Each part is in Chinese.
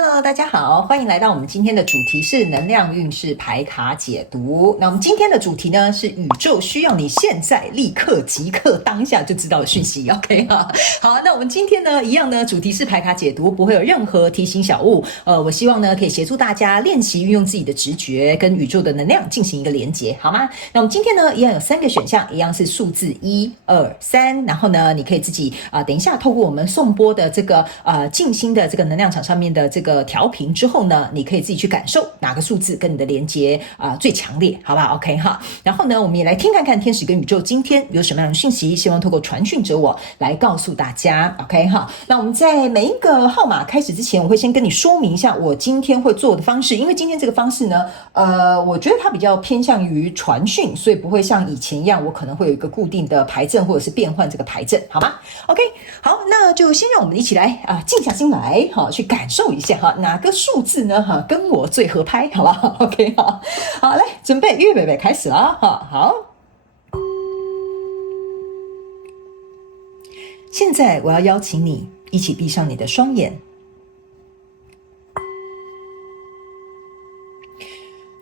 Hello， 大家好，歡迎來到我們今天的主題是能量運勢牌卡解讀。那我們今天的主題呢是宇宙需要你現在立刻即刻當下就知道的訊息。OK 哈，好，那我們今天呢一樣呢主題是牌卡解讀，不會有任何提醒小物。我希望呢可以協助大家練習運用自己的直覺跟宇宙的能量進行一個連結，好嗎？那我們今天呢一樣有3個選項，一樣是數字1、2、3，然後呢你可以自己等一下透過我們頌缽的這個靜心的這個能量場上面的這個調頻之後呢，你可以自己去感受哪個數字跟你的連接最強烈，好吧 ？OK 哈。然後呢，我们也來聽看看天使跟宇宙今天有什麼樣的訊息，希望透過傳訊者我來告訴大家 ，OK 哈。那我們在每一個號碼開始之前，我會先跟你說明一下我今天會做的方式，因為今天這個方式呢，我覺得它比較偏向於傳訊，所以不會像以前一樣，我可能會有一個固定的牌陣或者是變換這個牌陣，好嗎 ？OK， 好，那就先讓我們一起來靜下心來，好，去感受一下哈，哪個數字呢跟我最合拍，好不好 ？OK， 好，來準備預備開始了哈，好。現在我要邀請你一起閉上你的雙眼，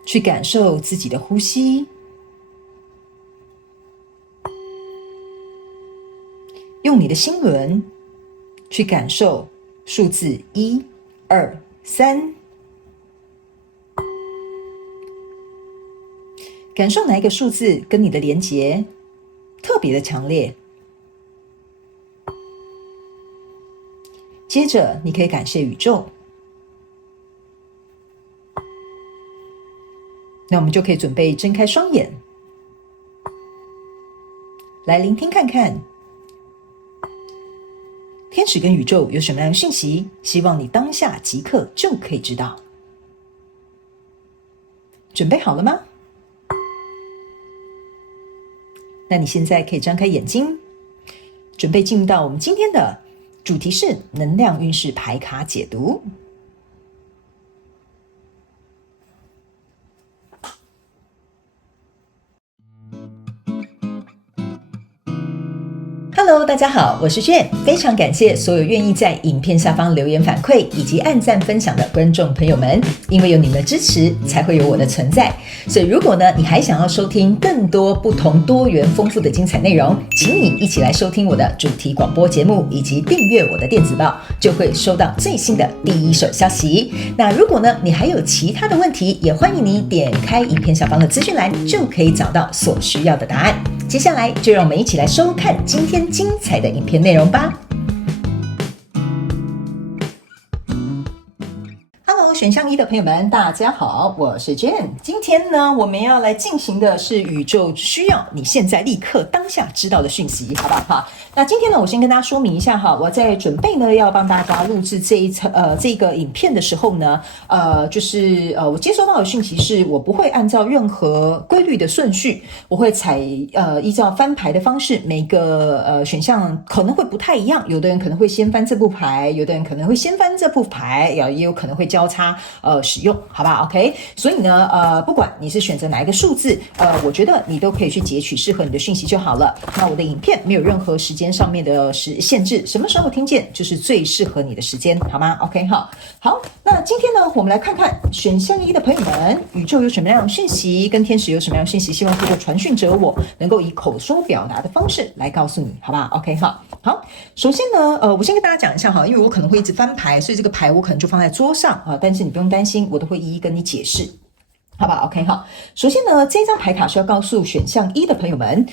去感受自己的呼吸，用你的心輪去感受數字1、2、3，感受哪一個數字跟你的連結特別的強烈。接着你可以感謝宇宙，那我們就可以準備睜開雙眼，來聆聽看看天使跟宇宙有什麼樣的訊息，希望你當下即刻就可以知道。準備好了嗎？那你現在可以張開眼睛，準備進入到我們今天的主題是能量運勢牌卡解讀。Hello， 大家好，我是 Jane， 非常感謝所有願意在影片下方留言反饋以及按讚分享的觀眾朋友們，因為有你們的支持，才會有我的存在。所以如果呢，你還想要收聽更多不同多元豐富的精彩內容，請你一起來收聽我的主題廣播節目，以及訂閱我的電子報，就會收到最新的第一手消息。那如果呢，你還有其他的問題，也歡迎你點開影片下方的資訊欄，就可以找到所需要的答案。接下來就讓我們一起來收看今天精彩的影片內容吧。選項1的朋友們，大家好，我是 Jane。今天呢，我們要來進行的是宇宙需要你現在立刻當下知道的訊息，好不好？那今天呢，我先跟大家說明一下哈，我在準備呢要幫大家錄製這個影片的時候呢，就是我接收到的訊息是我不會按照任何規律的順序，我會依照翻牌的方式，每個選項可能會不太一樣，有的人可能會先翻這副牌，有的人可能會先翻這副牌，也有可能會交叉使用，好吧 ？OK， 所以呢，不管你是選擇哪一個數字，我覺得你都可以去截取適合你的讯息就好了。那我的影片沒有任何時間上面的限制，什麼時候聽見就是最適合你的時間，好嗎 ？OK， 好，那今天呢，我們來看看選項1的朋友們，宇宙有什麼樣的訊息，跟天使有什麼樣的訊息，希望透過傳訊者我能夠以口說表達的方式來告訴你，好吧 ？OK， 好，首先呢，我先跟大家講一下哈，因為我可能會一直翻牌，所以這個牌我可能就放在桌上啊，但是你不用擔心，我都會一一跟你解釋，好吧 ？OK， 好。首先呢，這張牌卡是要告訴選項1的朋友們，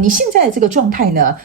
你現在的這個狀態呢，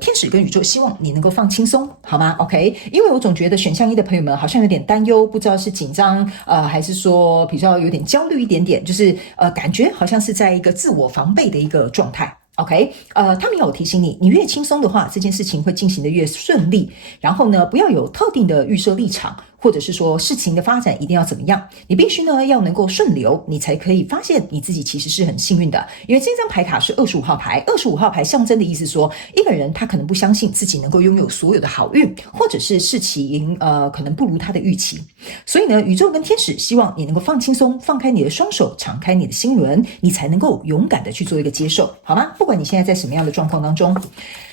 天使跟宇宙希望你能夠放輕鬆，好嗎 ？OK， 因為我總覺得選項1的朋友們好像有點擔憂，不知道是緊張還是說比較有點焦慮一點點，就是感覺好像是在一個自我防備的一個狀態。OK， 他們有提醒你，你越輕鬆的話，這件事情會進行得越順利。然後呢，不要有特定的預設立場，或者是說事情的發展一定要怎麼樣，你必須呢要能夠順流，你才可以發現你自己其實是很幸運的。因為這張牌卡是25號牌，25號牌象徵的意思說，一個人他可能不相信自己能夠擁有所有的好運，或者是事情可能不如他的預期。所以呢，宇宙跟天使希望你能夠放輕鬆，放開你的雙手，敞開你的心輪，你才能夠勇敢的去做一個接受，好嗎？不管你現在在什麼樣的狀況當中。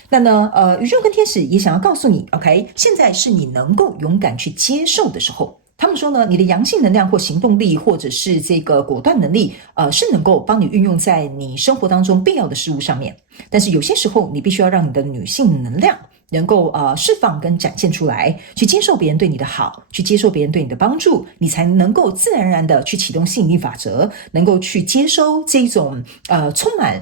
那呢，宇宙跟天使也想要告訴你 ，OK， 現在是你能夠勇敢去接受的時候。他們說呢，你的陽性能量或行動力，或者是這個果斷能力，是能夠幫你運用在你生活當中必要的事物上面。但是有些時候，你必須要讓你的女性能量能夠釋放跟展現出來，去接受別人對你的好，去接受別人對你的幫助，你才能夠自然而然的去啟動吸引力法則，能夠去接收這種充滿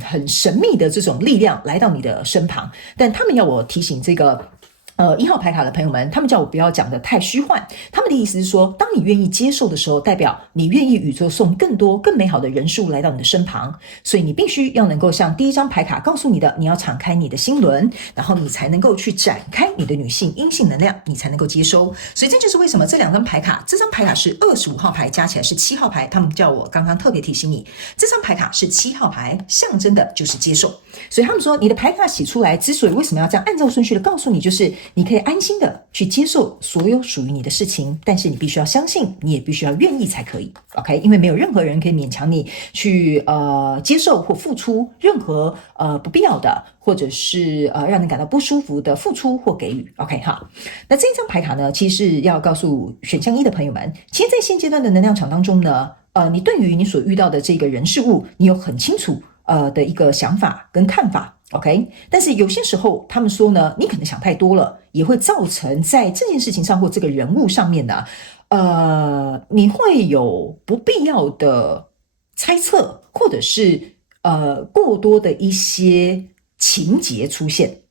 很神秘的這種力量來到你的身旁。但他們要我提醒這個1號牌卡的朋友們，他們叫我不要講得太虛幻。他們的意思是說，當你願意接受的時候，代表你願意宇宙送更多更美好的人事物來到你的身旁。所以你必須要能夠像第一張牌卡告訴你的，你要敞開你的心輪，然後你才能夠去展開你的女性陰性能量，你才能夠接收。所以這就是為什麼這2張牌卡，這張牌卡是25號牌，加起來是7號牌。他們叫我剛剛特別提醒你，這張牌卡是7號牌，象徵的就是接受。所以他們說，你的牌卡寫出來，之所以為什麼要這樣按照順序的告訴你，就是你可以安心的去接受所有屬於你的事情，但是你必須要相信，你也必須要願意才可以。OK， 因為沒有任何人可以勉強你去接受或付出任何不必要的，或者是讓你感到不舒服的付出或給予。OK 哈，那這一張牌卡呢，其實是要告訴選項1的朋友們，其實在現階段的能量場當中呢，你對於你所遇到的這個人事物，你有很清楚的一個想法跟看法。OK， 但是有些时候他們說呢，你可能想太多了，也會造成在這件事情上或這個人物上面呢，你會有不必要的猜測，或者是過多的一些情節出現。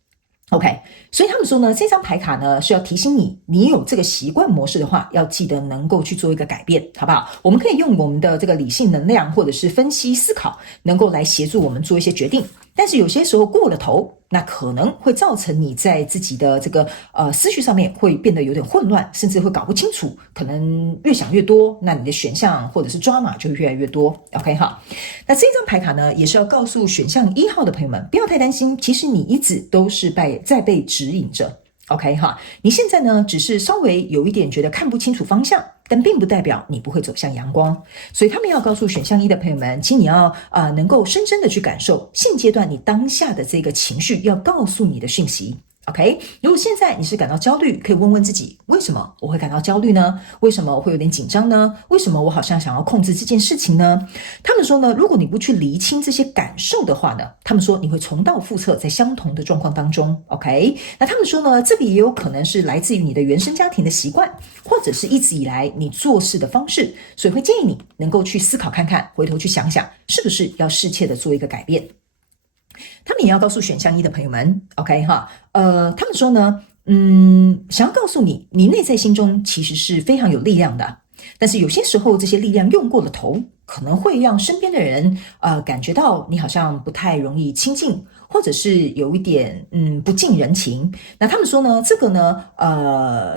OK， 所以他們說呢，這張牌卡呢是要提醒你，你有這個習慣模式的話，要記得能夠去做一個改變，好不好？我們可以用我們的這個理性能量，或者是分析思考，能夠來協助我們做一些決定。但是有些時候過了頭，那可能會造成你在自己的这個思緒上面會變得有點混亂，甚至會搞不清楚，可能越想越多，那你的選項或者是抓馬就會越來越多。OK 哈，那這張牌卡呢，也是要告訴選項1號的朋友們，不要太擔心，其實你一直都是在被指引着。OK 哈，你現在呢只是稍微有一點覺得看不清楚方向，但並不代表你不會走向陽光。所以他們要告訴選項1的朋友們，請你要能夠深深的去感受現階段你當下的這個情緒要告訴你的訊息。OK， 如果現在你是感到焦慮，可以問問自己，為什麼我會感到焦慮呢？為什麼我會有點緊張呢？為什麼我好像想要控制這件事情呢？他們說呢，如果你不去釐清這些感受的話呢，他們說你會重蹈覆轍，在相同的狀況當中。OK， 那他們說呢，這個也有可能是來自於你的原生家庭的習慣，或者是一直以來你做事的方式，所以會建議你能夠去思考看看，回頭去想想，是不是要適切的做一個改變。他們也要告訴選項1的朋友們 ，OK 哈，他們說呢，想要告訴你，你內在心中其實是非常有力量的，但是有些時候這些力量用過了頭，可能會讓身邊的人感覺到你好像不太容易親近，或者是有一點不近人情。那他們說呢，這個呢，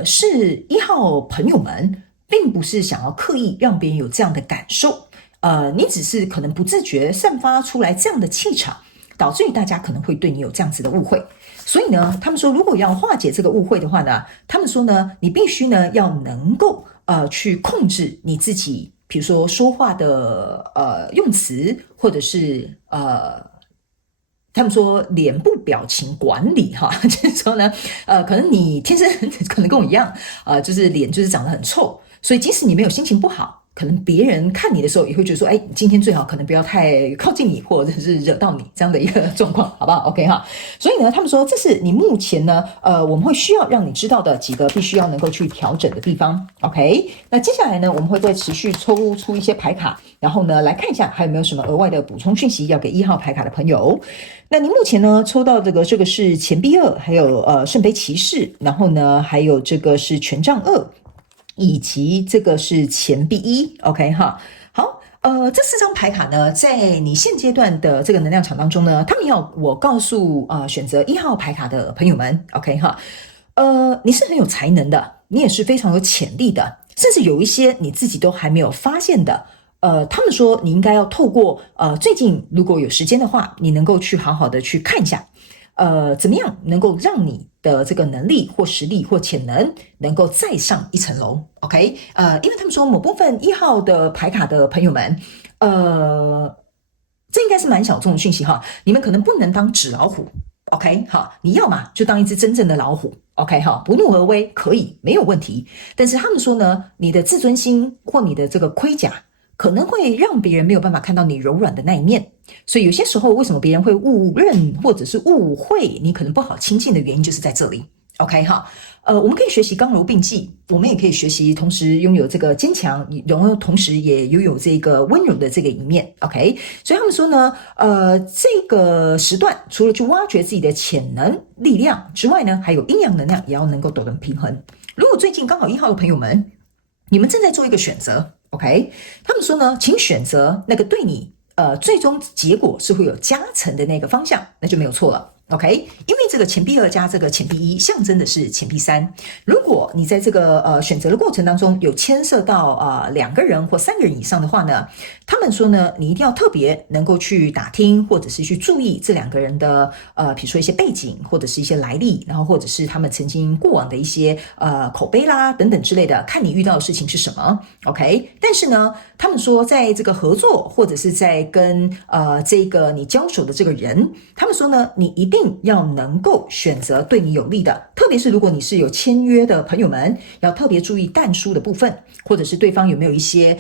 是1號朋友們並不是想要刻意讓別人有這樣的感受，你只是可能不自覺散發出來這樣的氣場，導致於大家可能會對你有這樣子的誤會。所以呢，他們說如果要化解這個誤會的話呢，他們說呢，你必須呢要能夠去控制你自己，比如說說話的用詞，或者是他們說臉部表情管理哈，就是說呢，可能你天生可能跟我一樣，就是臉就是長得很臭，所以即使你沒有心情不好，可能別人看你的時候也會覺得說，哎，今天最好可能不要太靠近你，或者是惹到你這樣的一個狀況，好不好 ？OK 哈。所以呢，他們說這是你目前呢，我們會需要讓你知道的幾個必須要能夠去調整的地方。OK， 那接下來呢，我們會再持續抽出一些牌卡，然後呢來看一下還有沒有什麼額外的補充訊息要給1號牌卡的朋友。那你目前呢抽到這個是錢幣2，還有聖杯騎士，然後呢還有這個是權杖2。以及這個是錢幣1 ，OK 哈，好，這4張牌卡呢，在你現階段的這個能量場當中呢，他們要我告訴選擇1號牌卡的朋友們 ，OK 哈，你是很有才能的，你也是非常有潛力的，甚至有一些你自己都還沒有發現的，他們說你應該要透過最近如果有時間的話，你能夠去好好的去看一下。怎麼樣能夠讓你的這個能力或實力或潛能能夠再上一層樓 ？OK，因為他們說某部分1號的牌卡的朋友們，這應該是蠻小眾的訊息哈，你們可能不能當紙老虎 ，OK， 好，你要嘛就當一隻真正的老虎 OK 哈，不怒而威可以，沒有問題。但是他們說呢，你的自尊心或你的這個盔甲，可能會讓別人沒有辦法看到你柔軟的那一面。所以有些時候，為什麼別人會誤認或者是誤會你可能不好親近的原因，就是在這裡。OK 哈，我們可以學習剛柔並濟，我們也可以學習同時擁有這個堅強，然後同時也擁有這個溫柔的這個一面。OK， 所以他們說呢，這個時段除了去挖掘自己的潛能、力量之外呢，還有陰陽能量也要能夠懂得平衡。如果最近剛好1號的朋友們，你們正在做一個選擇 ，OK， 他們說呢，請選擇那個對你最終結果是會有加成的那個方向，那就沒有錯了。OK， 因為這個錢幣2加這個錢幣1象徵的是錢幣3。如果你在這個選擇的過程當中有牽涉到2個人或3個人以上的話呢，他們說呢，你一定要特別能夠去打聽或者是去注意這2個人的比如說一些背景或者是一些來歷，然後或者是他們曾經過往的一些口碑啦等等之類的，看你遇到的事情是什麼。OK， 但是呢，他們說在這個合作或者是在跟這個你交手的這個人，他們說呢，你一定要能夠選擇對你有利的，特別是如果你是有簽約的朋友們，要特別注意但書的部分，或者是對方有沒有一些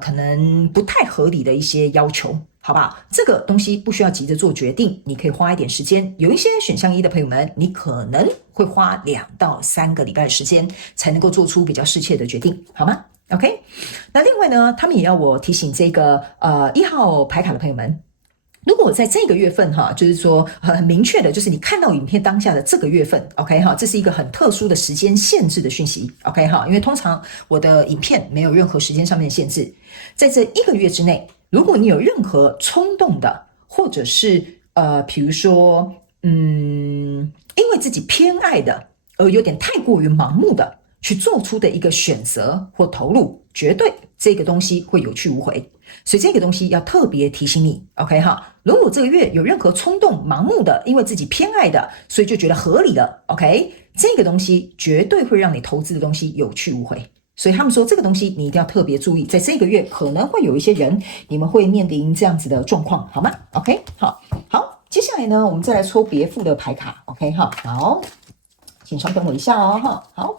可能不太合理的一些要求，好不好？這個東西不需要急着做決定，你可以花一點時間。有一些選項1的朋友們，你可能會花2到3個禮拜的時間，才能夠做出比較適切的決定，好嗎？OK， 那另外呢，他們也要我提醒這個1號牌卡的朋友們，如果在這個月份哈，就是說很明確的，就是你看到影片當下的這個月份 ，OK 哈，這是一個很特殊的時間限制的訊息 ，OK 哈，因為通常我的影片沒有任何時間上面的限制，在這1個月之內，如果你有任何衝動的，或者是比如說因為自己偏愛的，而有點太過於盲目的去做出的一個選擇或投入，絕對這個東西會有去無回。所以這個東西要特別提醒你 ，OK 哈。如果這個月有任何衝動、盲目的，因為自己偏愛的，所以就覺得合理的 ，OK， 這個東西絕對會讓你投資的東西有去無回。所以他們說這個東西你一定要特別注意，在這個月可能會有一些人，你們會面臨這樣子的狀況，好嗎 ？OK， 好，接下來呢，我們再來抽別副的牌卡 ，OK 哈，好，請稍等我一下哦，哈，好。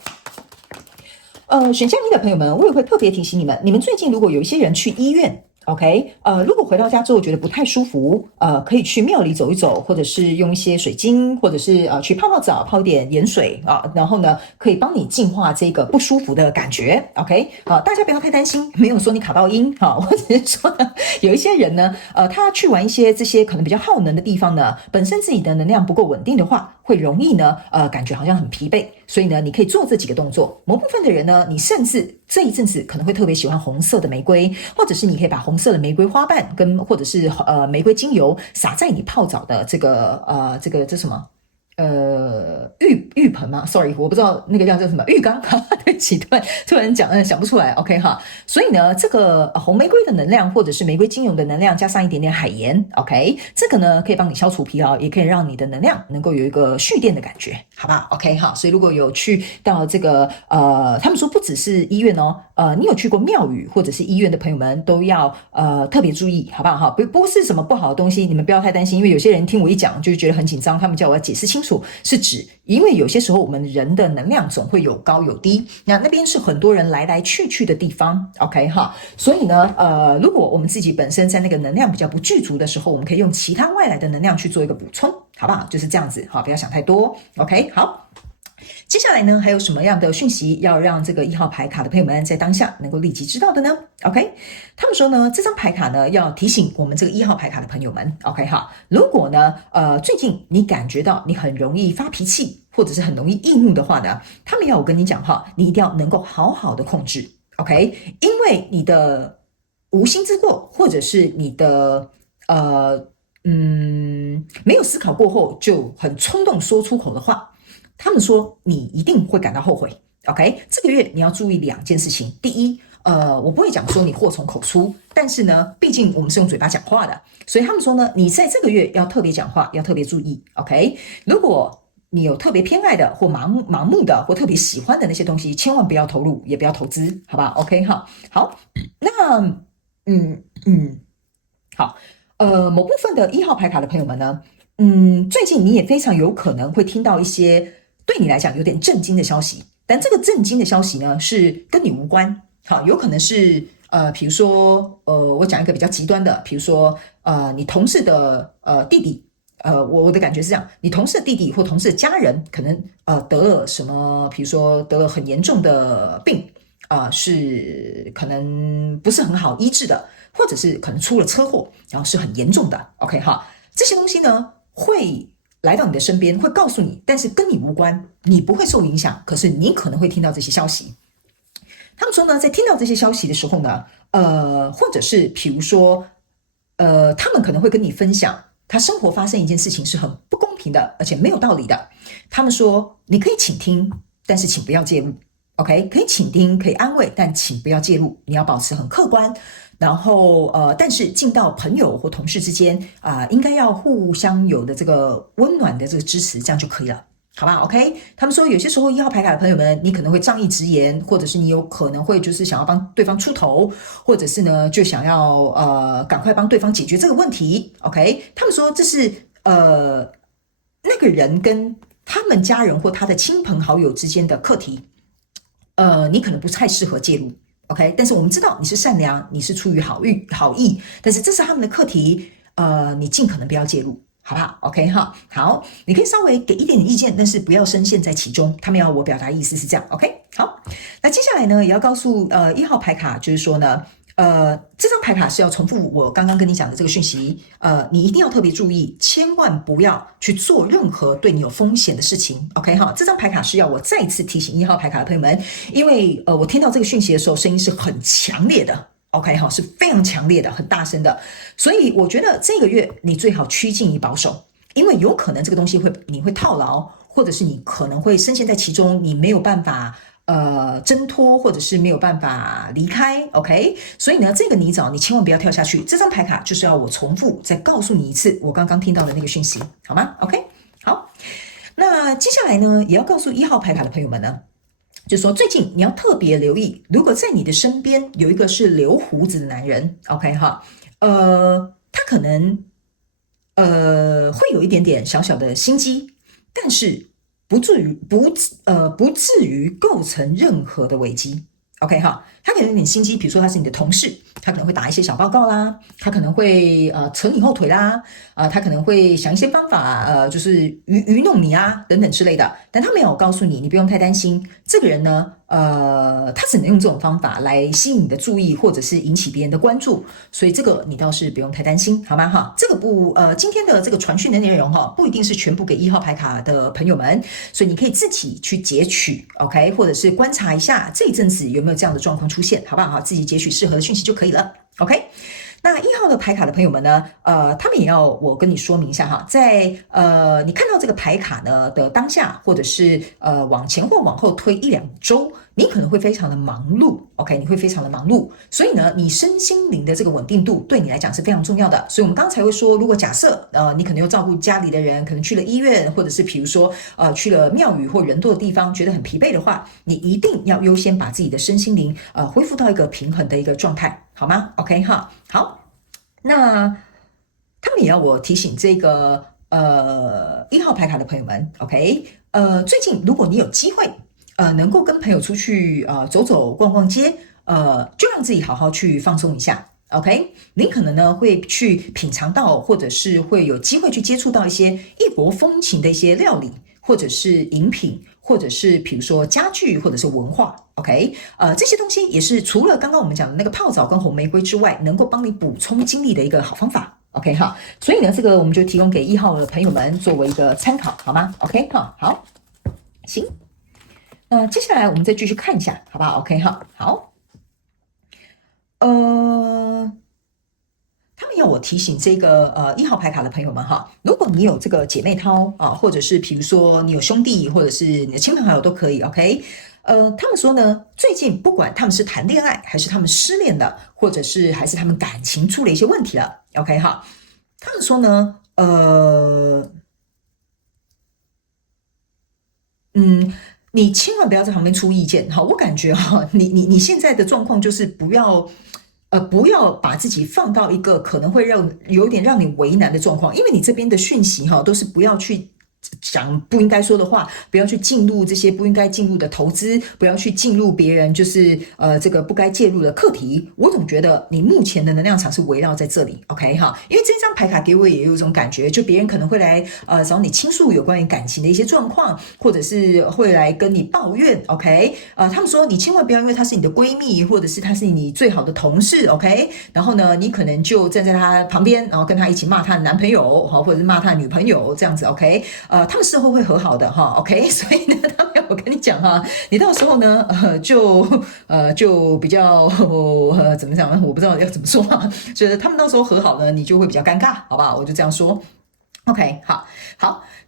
選項1的朋友們，我也會特別提醒你們，你們最近如果有一些人去醫院 ，OK， 如果回到家之後覺得不太舒服，可以去廟裡走一走，或者是用一些水晶，或者是去泡泡澡，泡一點鹽水啊，然後呢，可以幫你淨化這個不舒服的感覺 ，OK， 大家不要太擔心，沒有說你卡到陰哈，我只是說呢，有一些人呢，他去玩一些這些可能比較耗能的地方呢，本身自己的能量不夠穩定的話，會容易呢，感覺好像很疲憊，所以呢，你可以做這幾個動作。某部分的人呢，你甚至這一陣子可能會特別喜歡紅色的玫瑰，或者是你可以把紅色的玫瑰花瓣或者是玫瑰精油撒在你泡澡的這什麼浴盆嗎 ？Sorry， 我不知道那個叫什麼浴缸。對不起，突然講想不出來。OK 哈，所以呢，這個紅玫瑰的能量或者是玫瑰精油的能量，加上一點點海鹽 ，OK， 這個呢可以幫你消除疲勞，也可以讓你的能量能夠有一個蓄電的感覺，好不好 ？OK 哈，所以如果有去到這個他們說不只是醫院哦，你有去過廟宇或者是醫院的朋友們都要特別注意，好不好哈？不是什麼不好的東西，你們不要太擔心，因為有些人聽我一講就覺得很緊張，他們叫我要解釋清楚，是指因為有些時候我們人的能量總會有高有低，那邊是很多人來來去去的地方 ，OK 哈，所以呢，如果我們自己本身在那個能量比較不具足的時候，我們可以用其他外來的能量去做一個補充，好不好？就是這樣子，好，不要想太多 ，OK 好。接下來呢，還有什麼樣的訊息要讓這個1號牌卡的朋友們在當下能夠立即知道的呢 ？OK， 他們說呢，這張牌卡呢要提醒我們這個1號牌卡的朋友們 ，OK 哈，如果呢，最近你感覺到你很容易發脾氣，或者是很容易易怒的話呢，他們要我跟你講哈，你一定要能夠好好的控制 ，OK， 因為你的無心之過，或者是你的沒有思考過後就很衝動說出口的話。他們說你一定會感到後悔 ，OK？ 這個月你要注意2件事情。第一，我不會講說你禍從口出，但是呢，畢竟我們是用嘴巴講話的，所以他們說呢，你在這個月要特別講話，要特別注意 ，OK？ 如果你有特別偏愛的或盲目的或特別喜歡的那些東西，千萬不要投入，也不要投資，好吧 ？OK 哈，好，那好，某部分的1號牌卡的朋友們呢，最近你也非常有可能會聽到一些對你來講有點震驚的消息，但這個震驚的消息呢是跟你無關。好，有可能是比如說我講一個比較極端的，比如說你同事的弟弟。我的感覺是這樣，你同事的弟弟或同事的家人可能得了什麼，比如說得了很嚴重的病是可能不是很好醫治的，或者是可能出了車禍，然後是很嚴重的。OK 哈，這些東西呢會來到你的身邊，會告訴你，但是跟你無關，你不會受影響，可是你可能會聽到這些消息。他們說呢，在聽到這些消息的時候呢，或者是比如說他們可能會跟你分享。他生活發生一件事情是很不公平的，而且沒有道理的。他們說，你可以傾聽，但是請不要介入。OK， 可以傾聽，可以安慰，但請不要介入。你要保持很客觀，然後但是進到朋友或同事之間應該要互相有的這個溫暖的這個支持，這樣就可以了。好吧 ，OK。他們說，有些時候1號牌卡的朋友們，你可能會仗義直言，或者是你有可能會就是想要幫對方出頭，或者是呢就想要趕快幫對方解決這個問題。OK， 他們說這是那個人跟他們家人或他的親朋好友之間的課題，你可能不太適合介入。OK， 但是我們知道你是善良，你是出於好意，但是這是他們的課題，你盡可能不要介入。好不好 ？OK 哈，好，你可以稍微給一點點意見，但是不要深陷在其中。他們要我表達意思是這樣 ，OK？ 好，那接下來呢，也要告訴1號牌卡，就是說呢，這張牌卡是要重複我剛剛跟你講的這個訊息，你一定要特別注意，千萬不要去做任何對你有風險的事情 ，OK 哈？這張牌卡是要我再次提醒1號牌卡的朋友們，因為我聽到這個訊息的時候，聲音是很強烈的。OK 哈，是非常強烈的，很大聲的，所以我覺得這個月你最好趨近於保守，因為有可能這個東西你會套牢，或者是你可能會深陷在其中，你沒有辦法掙脫，或者是沒有辦法離開。OK， 所以呢，這個泥沼你千萬不要跳下去。這張牌卡就是要我重複再告訴你一次我剛剛聽到的那個訊息，好嗎 ？OK， 好，那接下來呢，也要告訴1號牌卡的朋友們呢。就是說，最近你要特別留意，如果在你的身邊有一個是留鬍子的男人 ，OK 哈，他可能會有一點點小小的心機，但是不至於構成任何的危機 ，OK 哈，他可能有點心機，比如說他是你的同事，他可能會打一些小報告啦，他可能會扯你後腿啦，他可能會想一些方法就是愚弄你啊等等之類的，但他沒有告訴你，你不用太擔心，這個人呢他只能用这種方法來吸引你的注意，或者是引起別人的關注，所以這個你倒是不用太擔心，好嗎哈？這個今天的這個傳訊的內容哈，不一定是全部給1號牌卡的朋友們，所以你可以自己去截取 ，OK， 或者是觀察一下這一陣子有沒有這樣的狀況出現，好不好？自己截取適合的訊息就可以了 ，OK。那1號的牌卡的朋友們呢，他們也要我跟你說明一下哈，在你看到這個牌卡呢的當下，或者是往前或往後推1-2周，你可能會非常的忙碌 ，OK， 你會非常的忙碌，所以呢，你身心靈的這個穩定度對你來講是非常重要的。所以我們剛才會說，如果假設你可能又照顧家裡的人，可能去了醫院，或者是比如說去了廟宇或人多的地方，覺得很疲憊的話，你一定要優先把自己的身心靈恢復到一個平衡的一個狀態，好嗎 ？OK 哈，好。那他們也要我提醒這個1號牌卡的朋友們 ，OK， 最近如果你有機會能夠跟朋友出去走走逛逛街，就讓自己好好去放鬆一下 ，OK， 您可能呢會去品嘗到，或者是會有機會去接觸到一些異國風情的一些料理，或者是飲品，或者是比如說家具，或者是文化 ，OK， 這些東西也是除了剛剛我們講的那個泡澡跟紅玫瑰之外，能夠幫你補充精力的一個好方法 ，OK 哈。所以呢，這個我們就提供給1號的朋友們作為一個參考，好嗎 ？OK 哈，好，行。接下來我們再繼續看一下，好不好 ？OK 哈，好。他們要我提醒這個1號牌卡的朋友們哈，如果你有這個姐妹淘啊，或者是比如說你有兄弟，或者是你的親朋好友都可以 ，OK。他們說呢，最近不管他們是談戀愛，還是他們失戀了，或者是還是他們感情出了一些問題了 ，OK 哈。他們說呢，你千萬不要在旁邊出意見哈，我感覺哈，你現在的狀況就是不要把自己放到一個可能會有點讓你為難的狀況，因為你這邊的訊息哈都是不要去講不應該說的話，不要去進入這些不應該進入的投資，不要去進入別人就是這個不該介入的課題。我總覺得你目前的能量場是圍繞在這裡 ，OK 哈？因為這張牌卡給我也有一種感覺，就別人可能會來找你傾訴有關於感情的一些狀況，或者是會來跟你抱怨 ，OK？他們說你千萬不要因為她是你的閨蜜，或者是她是你最好的同事 ，OK？然後呢，你可能就站在她旁邊，然後跟她一起罵她的男朋友，或者是罵她的女朋友這樣子 ，OK？他們事後會和好的哈 ，OK， 所以呢，我跟你講哈，你到時候呢，就比較怎麼講呢？我不知道要怎麼說嘛，就是他們到時候和好呢，你就會比較尷尬，好不好？我就這樣說 ，OK， 好。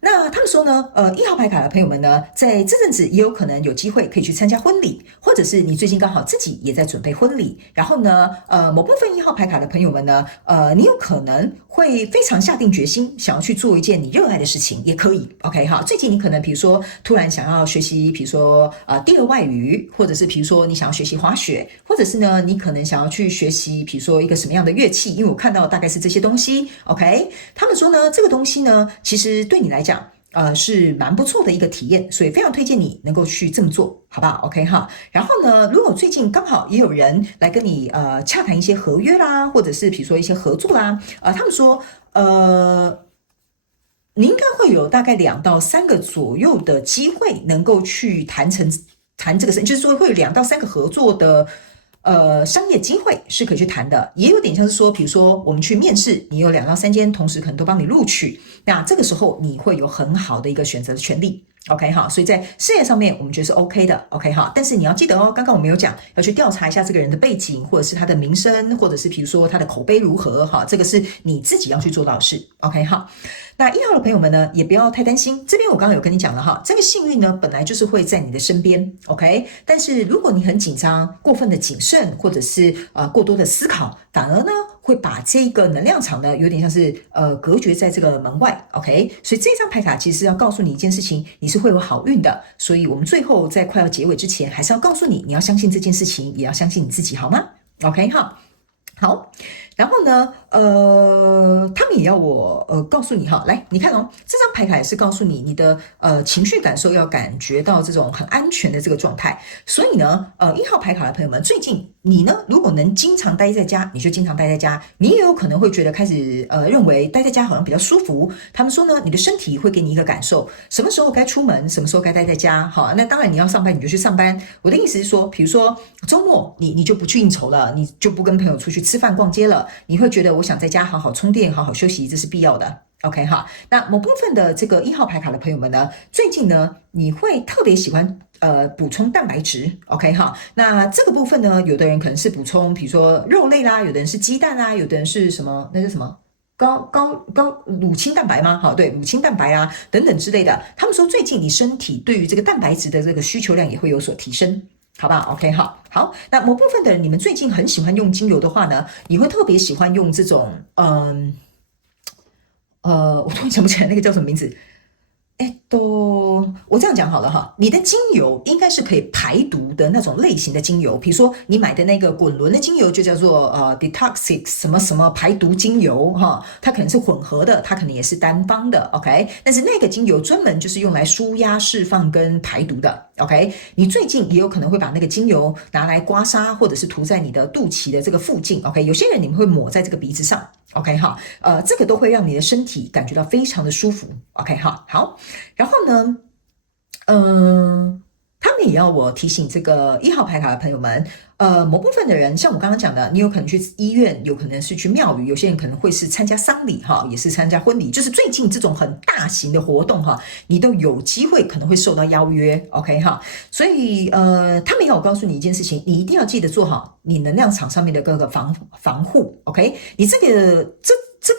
那他們說呢，1號牌卡的朋友們呢，在這陣子也有可能有機會可以去參加婚禮，或者是你最近剛好自己也在準備婚禮，然後呢，某部分1號牌卡的朋友們呢，你有可能會非常下定決心想要去做一件你熱愛的事情，也可以 ，OK 哈。最近你可能比如說突然想要學習，比如說第二外語，或者是比如說你想要學習滑雪，或者是呢你可能想要去學習，比如說一個什麼樣的樂器，因為我看到大概是這些東西 ，OK。他們說呢，這個東西呢，其實對你來講，是蠻不錯的一個體驗，所以非常推薦你能夠去這麼做，好不好 ？OK 哈。然後呢，如果最近剛好也有人來跟你洽談一些合約啦，或者是比如說一些合作啦，他們說你應該會有大概2到3個左右的機會能夠去談這個事，就是說會有2到3個合作的。商業機會是可以去談的，也有點像是說，比如說我們去面試，你有2到3間，同時可能都幫你錄取，那這個時候你會有很好的一個選擇的權利 ，OK 哈，所以在事業上面我們覺得是 OK 的 ，OK 哈，但是你要記得哦，剛剛我們有講要去調查一下這個人的背景，或者是他的名聲，或者是比如說他的口碑如何哈，這個是你自己要去做到的事 ，OK 哈。那1號的朋友們呢，也不要太擔心。這邊我剛剛有跟你講了哈，這個幸運呢，本來就是會在你的身邊 ，OK。但是如果你很緊張、過分的謹慎，或者是過多的思考，反而呢會把這個能量場呢，有點像是隔絕在這個門外 ，OK。所以這張牌卡其實是要告訴你一件事情，你是會有好運的。所以我們最後在快要結尾之前，還是要告訴你，你要相信這件事情，也要相信你自己，好嗎 ？OK 哈，好。然後呢，他們也要我告訴你哈，來，你看哦，這張牌卡也是告訴你，你的情緒感受要感覺到這種很安全的這個狀態。所以呢，1號牌卡的朋友們，最近你呢，如果能經常待在家，你就經常待在家。你也有可能會覺得開始認為待在家好像比較舒服。他們說呢，你的身體會給你一個感受，什麼時候該出門，什麼時候該待在家。好，那當然你要上班你就去上班。我的意思是說，比如說周末你就不去應酬了，你就不跟朋友出去吃飯逛街了。你會覺得我想在家好好充電，好好休息，這是必要的。OK 哈，那某部分的這個1號牌卡的朋友們呢，最近呢你會特別喜歡補充蛋白質。OK 哈，那這個部分呢，有的人可能是補充，比如說肉類啦，有的人是雞蛋啦，有的人是什麼？那是什麼？高乳清蛋白嗎？好，對，乳清蛋白啊等等之類的。他們說最近你身體對於這個蛋白質的這個需求量也會有所提升。好吧 ，OK 好，那某部分的人，你們最近很喜歡用精油的話呢，你會特別喜歡用這種，我突然想不起來那個叫什麼名字。我這樣講好了哈，你的精油應該是可以排毒的那種類型的精油，比如說你買的那個滾輪的精油就叫做Detoxix 什麼什麼排毒精油哈，它可能是混合的，它可能也是單方的 ，OK， 但是那個精油專門就是用來紓壓、釋放跟排毒的 ，OK， 你最近也有可能會把那個精油拿來刮痧，或者是塗在你的肚臍的這個附近 ，OK， 有些人你們會抹在這個鼻子上。OK 哈，這個都會讓你的身體感覺到非常的舒服。OK 哈，好，然後呢，他們也要我提醒這個1號牌卡的朋友們，某部分的人，像我剛剛講的，你有可能去醫院，有可能是去廟宇，有些人可能會是參加喪禮哈，也是參加婚禮，就是最近這種很大型的活動哈，你都有機會可能會受到邀約。OK 哈，所以他們要我告訴你一件事情，你一定要記得做好你能量場上面的各個防護。OK， 你這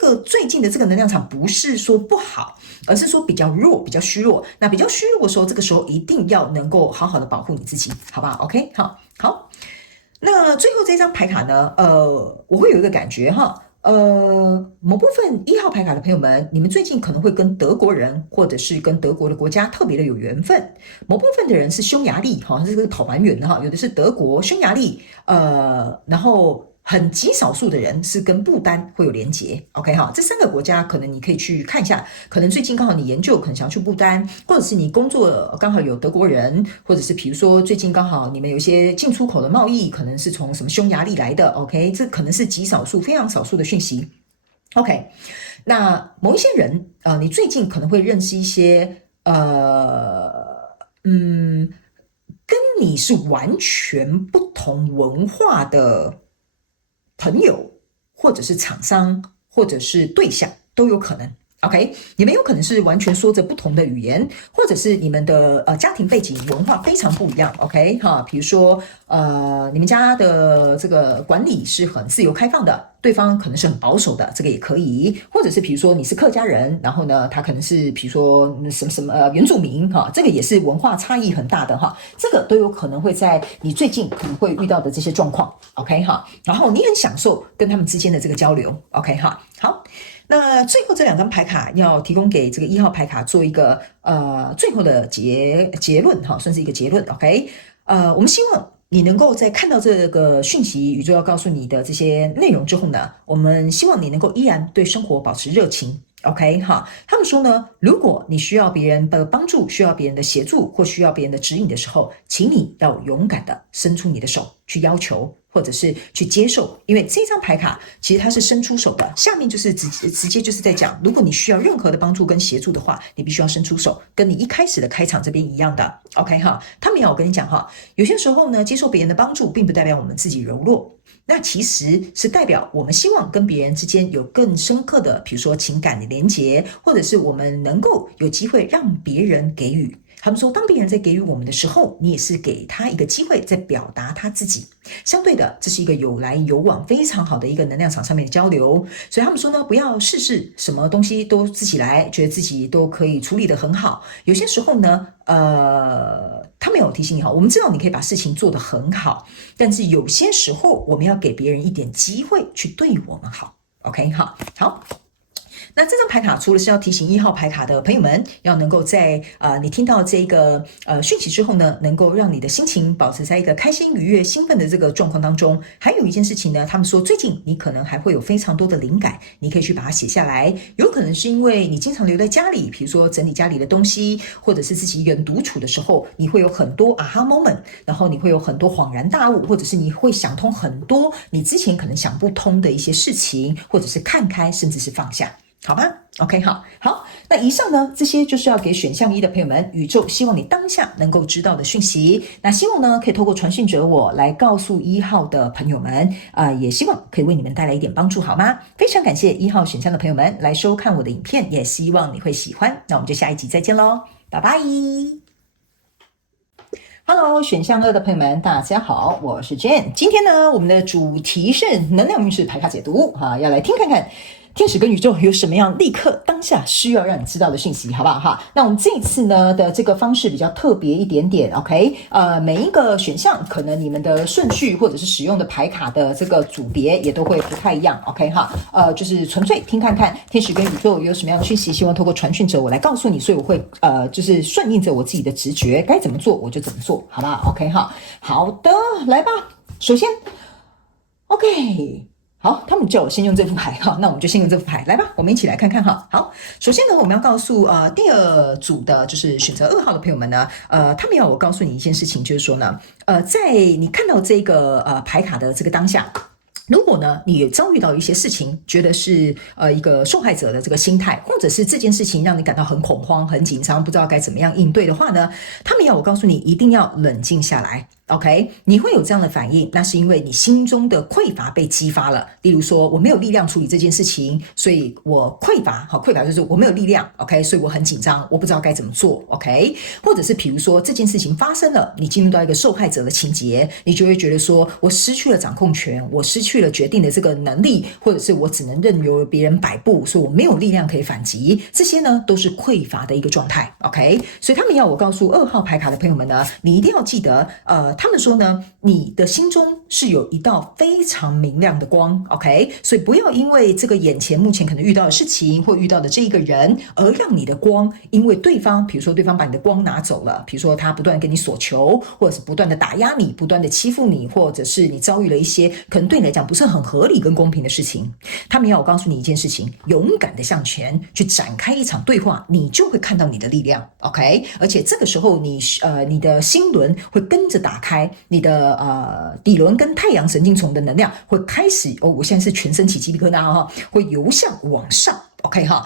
個最近的這個能量場不是說不好，而是說比較弱，比較虛弱。那比較虛弱的時候，這個時候一定要能夠好好的保護你自己，好不好 ？OK， 好。那最後這張牌卡呢，我會有一個感覺哈，某部分1號牌卡的朋友們，你們最近可能會跟德國人，或者是跟德國的國家特別的有緣分。某部分的人是匈牙利哈，這個跑蠻遠的哈，有的是德國、匈牙利，然後很極少數的人是跟不丹會有連結 ，OK 哈，這3個國家可能你可以去看一下，可能最近剛好你研究，可能想要去不丹，或者是你工作剛好有德國人，或者是比如說最近剛好你們有一些進出口的貿易，可能是從什麼匈牙利來的 ，OK， 這可能是極少數、非常少數的訊息 ，OK。那某一些人你最近可能會認識一些跟你是完全不同文化的朋友，或者是廠商，或者是对象都有可能。OK， 你們有可能是完全說着不同的語言，或者是你們的家庭背景文化非常不一樣。OK 哈，比如說你們家的這個管理是很自由開放的，對方可能是很保守的，這個也可以。或者是比如說你是客家人，然後呢他可能是比如說什麼原住民哈，這個也是文化差異很大的哈，這個都有可能會在你最近可能会遇到的這些狀況。OK 哈，然後你很享受跟他們之間的這個交流。OK 哈，好。那最後這2張牌卡要提供給這個1號牌卡做一個最後的結論哈，算是一個結論。OK， 我們希望你能夠在看到這個訊息，宇宙要告訴你的這些內容之後呢，我們希望你能夠依然對生活保持熱情。OK 哈，他们說呢，如果你需要別人的幫助，需要別人的協助，或需要別人的指引的時候，請你要勇敢的伸出你的手去要求，或者是去接受，因為這張牌卡其實它是伸出手的，下面就是直接就是在講，如果你需要任何的幫助跟協助的話，你必須要伸出手，跟你一開始的開場這邊一樣的。OK 哈，他們要我跟你講哈，有些時候呢，接受別人的幫助，並不代表我們自己柔弱。那其實是代表我們希望跟別人之間有更深刻的，比如說情感的連結，或者是我們能夠有機會讓別人給予。他們說，當別人在給予我們的時候，你也是給他一個機會，在表達他自己。相對的，這是一個有來有往非常好的一個能量場上面的交流。所以他們說呢，不要事什麼東西都自己來，覺得自己都可以處理得很好。有些時候呢，他們有提醒你哈，我們知道你可以把事情做得很好，但是有些時候我們要給別人一點機會去對我們好。OK， 好。那這張牌卡除了是要提醒1號牌卡的朋友們，要能夠在你聽到這個訊息之後呢，能夠讓你的心情保持在一個開心、愉悅、興奮的這個狀況當中。還有一件事情呢，他們說最近你可能還會有非常多的靈感，你可以去把它寫下來。有可能是因為你經常留在家裡，比如說整理家裡的東西，或者是自己一個人獨處的時候，你會有很多 aha moment， 然後你會有很多恍然大悟，或者是你會想通很多你之前可能想不通的一些事情，或者是看開，甚至是放下。好吧 ，OK， 好，那以上呢，這些就是要給選項1的朋友們，宇宙希望你當下能夠知道的訊息。那希望呢，可以透過傳訊者我來告訴1號的朋友們，也希望可以為你們帶來一點幫助，好嗎？非常感謝1號選項的朋友們來收看我的影片，也希望你會喜歡。那我們就下一集再見嘍，拜拜。Hello， 選項2的朋友們，大家好，我是 Jane。今天呢，我們的主題是能量運勢牌卡解讀，要來聽看看天使跟宇宙有什麼樣立刻當下需要讓你知道的訊息，好不好哈？那我們這一次呢的這個方式比較特別一點點 ，OK？ 每一個選項可能你們的順序或者是使用的牌卡的這個組別也都會不太一樣 ，OK 哈？就是純粹聽看看天使跟宇宙有什麼樣的訊息，希望透過傳訊者我來告訴你，所以我會就是順應着我自己的直覺，該怎麼做我就怎麼做，好不好 ？OK 哈？好的，來吧。首先 ，OK。好，他們叫我先用這副牌哈，那我們就先用這副牌來吧，我們一起來看看哈。好，首先呢，我們要告訴第2組的就是選擇2號的朋友們呢，他們要我告訴你一件事情，就是說呢，在你看到這個牌卡的這個當下，如果呢你也遭遇到一些事情，覺得是一個受害者的這個心態，或者是這件事情讓你感到很恐慌、很緊張，不知道該怎麼樣應對的話呢，他們要我告訴你，一定要冷靜下來。OK， 你會有這樣的反應，那是因為你心中的匱乏被激發了。例如說，我沒有力量處理這件事情，所以我匱乏。好，匱乏就是我沒有力量。OK， 所以我很緊張，我不知道該怎麼做。OK， 或者是比如說這件事情發生了，你進入到一個受害者的情節，你就會覺得說我失去了掌控權，我失去了決定的這個能力，或者是我只能任由別人擺布，所以我沒有力量可以反擊。這些呢都是匱乏的一個狀態。OK， 所以他們要我告訴2號牌卡的朋友們呢，你一定要記得，他們說呢，你的心中是有一道非常明亮的光 ，OK， 所以不要因為這個眼前目前可能遇到的事情或遇到的這一個人，而讓你的光因為對方，比如說對方把你的光拿走了，比如說他不斷跟你索求，或者是不斷的打壓你，不斷的欺負你，或者是你遭遇了一些可能對你來講不是很合理跟公平的事情，他們要我告訴你一件事情，勇敢的向前去展開一場對話，你就會看到你的力量 ，OK， 而且這個時候你的心輪會跟着打開，你的底轮跟太陽神經叢的能量會開始我現在是全身起雞皮疙瘩哈，會由下往上 ，OK 哈，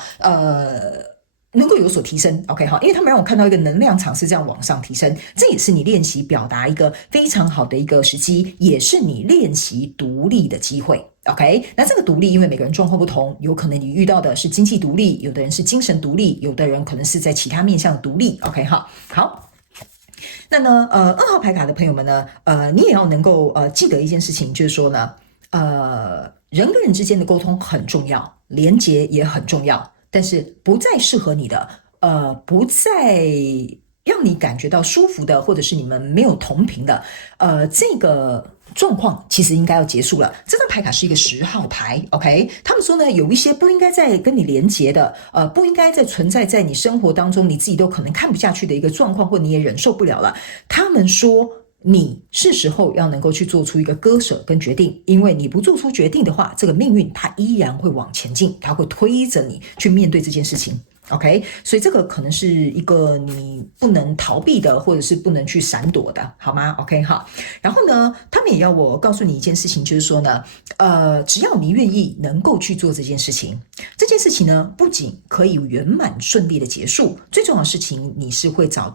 能夠有所提升 ，OK 哈，因為他們讓我看到一個能量場是這樣往上提升，這也是你練習表達一個非常好的一個時機，也是你練習獨立的機會 ，OK。那這個獨立，因為每個人狀況不同，有可能你遇到的是經濟獨立，有的人是精神獨立，有的人可能是在其他面向獨立 ，OK 哈，好。那呢，2號牌卡的朋友們呢，你也要能夠記得一件事情，就是說呢，人跟人之間的溝通很重要，連結也很重要，但是不再適合你的，不再讓你感覺到舒服的，或者是你們沒有同頻的，這個狀況其實應該要結束了。這張牌卡是一個10號牌 ，OK？ 他們說呢，有一些不應該再跟你連結的，不應該再存在在你生活當中，你自己都可能看不下去的一個狀況，或你也忍受不了了。他們說你是時候要能夠去做出一個割捨跟決定，因為你不做出決定的話，這個命運它依然會往前進，它會推着你去面對這件事情。OK， 所以這個可能是一個你不能逃避的，或者是不能去閃躲的，好嗎 ？OK 哈。然後呢，他們也要我告訴你一件事情，就是說呢，只要你願意能夠去做這件事情，這件事情呢，不僅可以圓滿順利的結束，最重要的事情，你是會找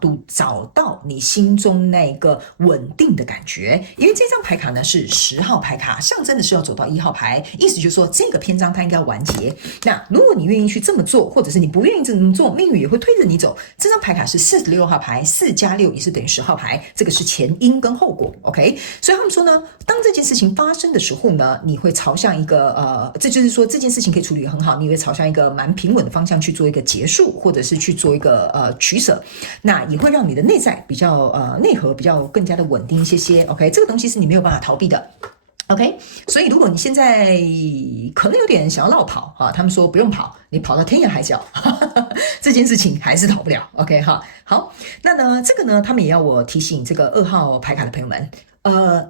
到你心中那個穩定的感覺。因為這張牌卡呢是10號牌卡，象徵的是要走到1號牌，意思就是說這個篇章它應該要完結。那如果你願意去這麼做，或者是你不願意這麼做，命運也會推着你走。這張牌卡是46號牌，4加6也是等於10號牌，這個是前因跟後果 ，OK？ 所以他們說呢，當這件事情發生的時候呢，你會朝向一個這就是說這件事情可以處理得很好，你會朝向一個蠻平穩的方向去做一個結束，或者是去做一個取捨，那也會讓你的內在比較內核比較更加的穩定一些 ，OK？ 這個東西是你沒有辦法逃避的。OK， 所以如果你現在可能有點想要落跑他們說不用跑，你跑到天涯海角，這件事情還是逃不了。OK 哈，好，那呢這個呢，他們也要我提醒這個2號牌卡的朋友們，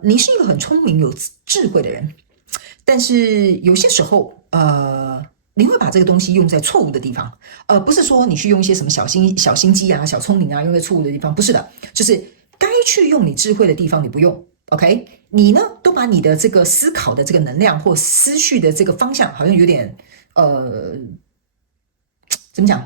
你是一個很聰明有智慧的人，但是有些時候你會把這個東西用在錯誤的地方，不是說你去用一些什麼小心機啊、小聰明啊用在錯誤的地方，不是的，就是該去用你智慧的地方你不用。OK， 你呢都把你的這個思考的這個能量或思緒的這個方向，好像有點怎麼講，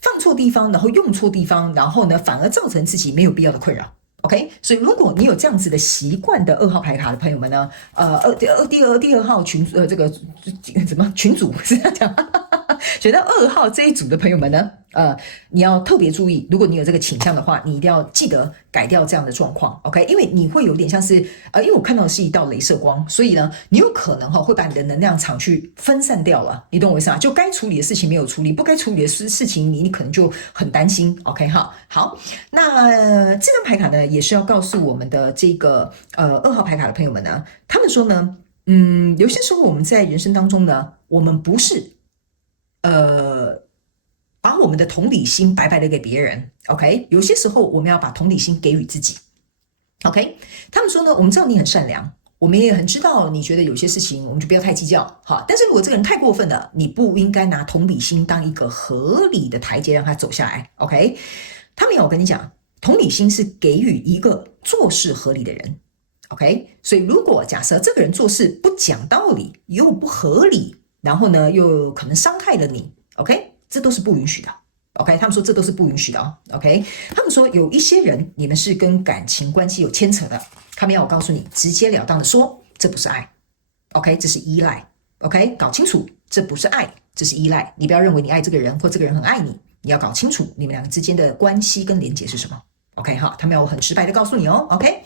放錯地方，然後用錯地方，然後呢反而造成自己沒有必要的困擾。OK， 所以如果你有這樣子的習慣的2號牌卡的朋友們呢，第二號群這個怎麼群組是這樣講？選到2號這一組的朋友們呢，你要特別注意，如果你有這個傾向的話，你一定要記得改掉這樣的狀況 ，OK？ 因為你會有點像是因為我看到的是一道雷射光，所以呢，你有可能會把你的能量場去分散掉了，你懂我意思嗎？就該處理的事情沒有處理，不該處理的事情你可能就很擔心 ，OK 哈？好，那這張牌卡呢，也是要告訴我們的這個2號牌卡的朋友們呢，他們說呢，有些時候我們在人生當中呢，我們不是把我們的同理心白白的給別人 ，OK？ 有些時候我們要把同理心給予自己 ，OK？ 他们說呢，我們知道你很善良，我們也很知道你覺得有些事情我們就不要太計較，好。但是如果這個人太過分了，你不應該拿同理心當一個合理的台階讓他走下來 ，OK？ 他們要我跟你講，同理心是給予一個做事合理的人 ，OK？ 所以如果假設這個人做事不講道理又不合理，然後呢又可能傷害了你 ，OK？這都是不允許的 ，OK？ 他們說這都是不允許的 ，OK？ 他們說有一些人，你們是跟感情關係有牽扯的，他們要我告訴你，直截了當的說，這不是愛 ，OK？ 這是依賴 ，OK？ 搞清楚，這不是愛，這是依賴。你不要認為你愛這個人或這個人很愛你，你要搞清楚你們兩個之間的關係跟連結是什麼 ，OK？ 哈，他們要我很直白的告訴你哦 ，OK？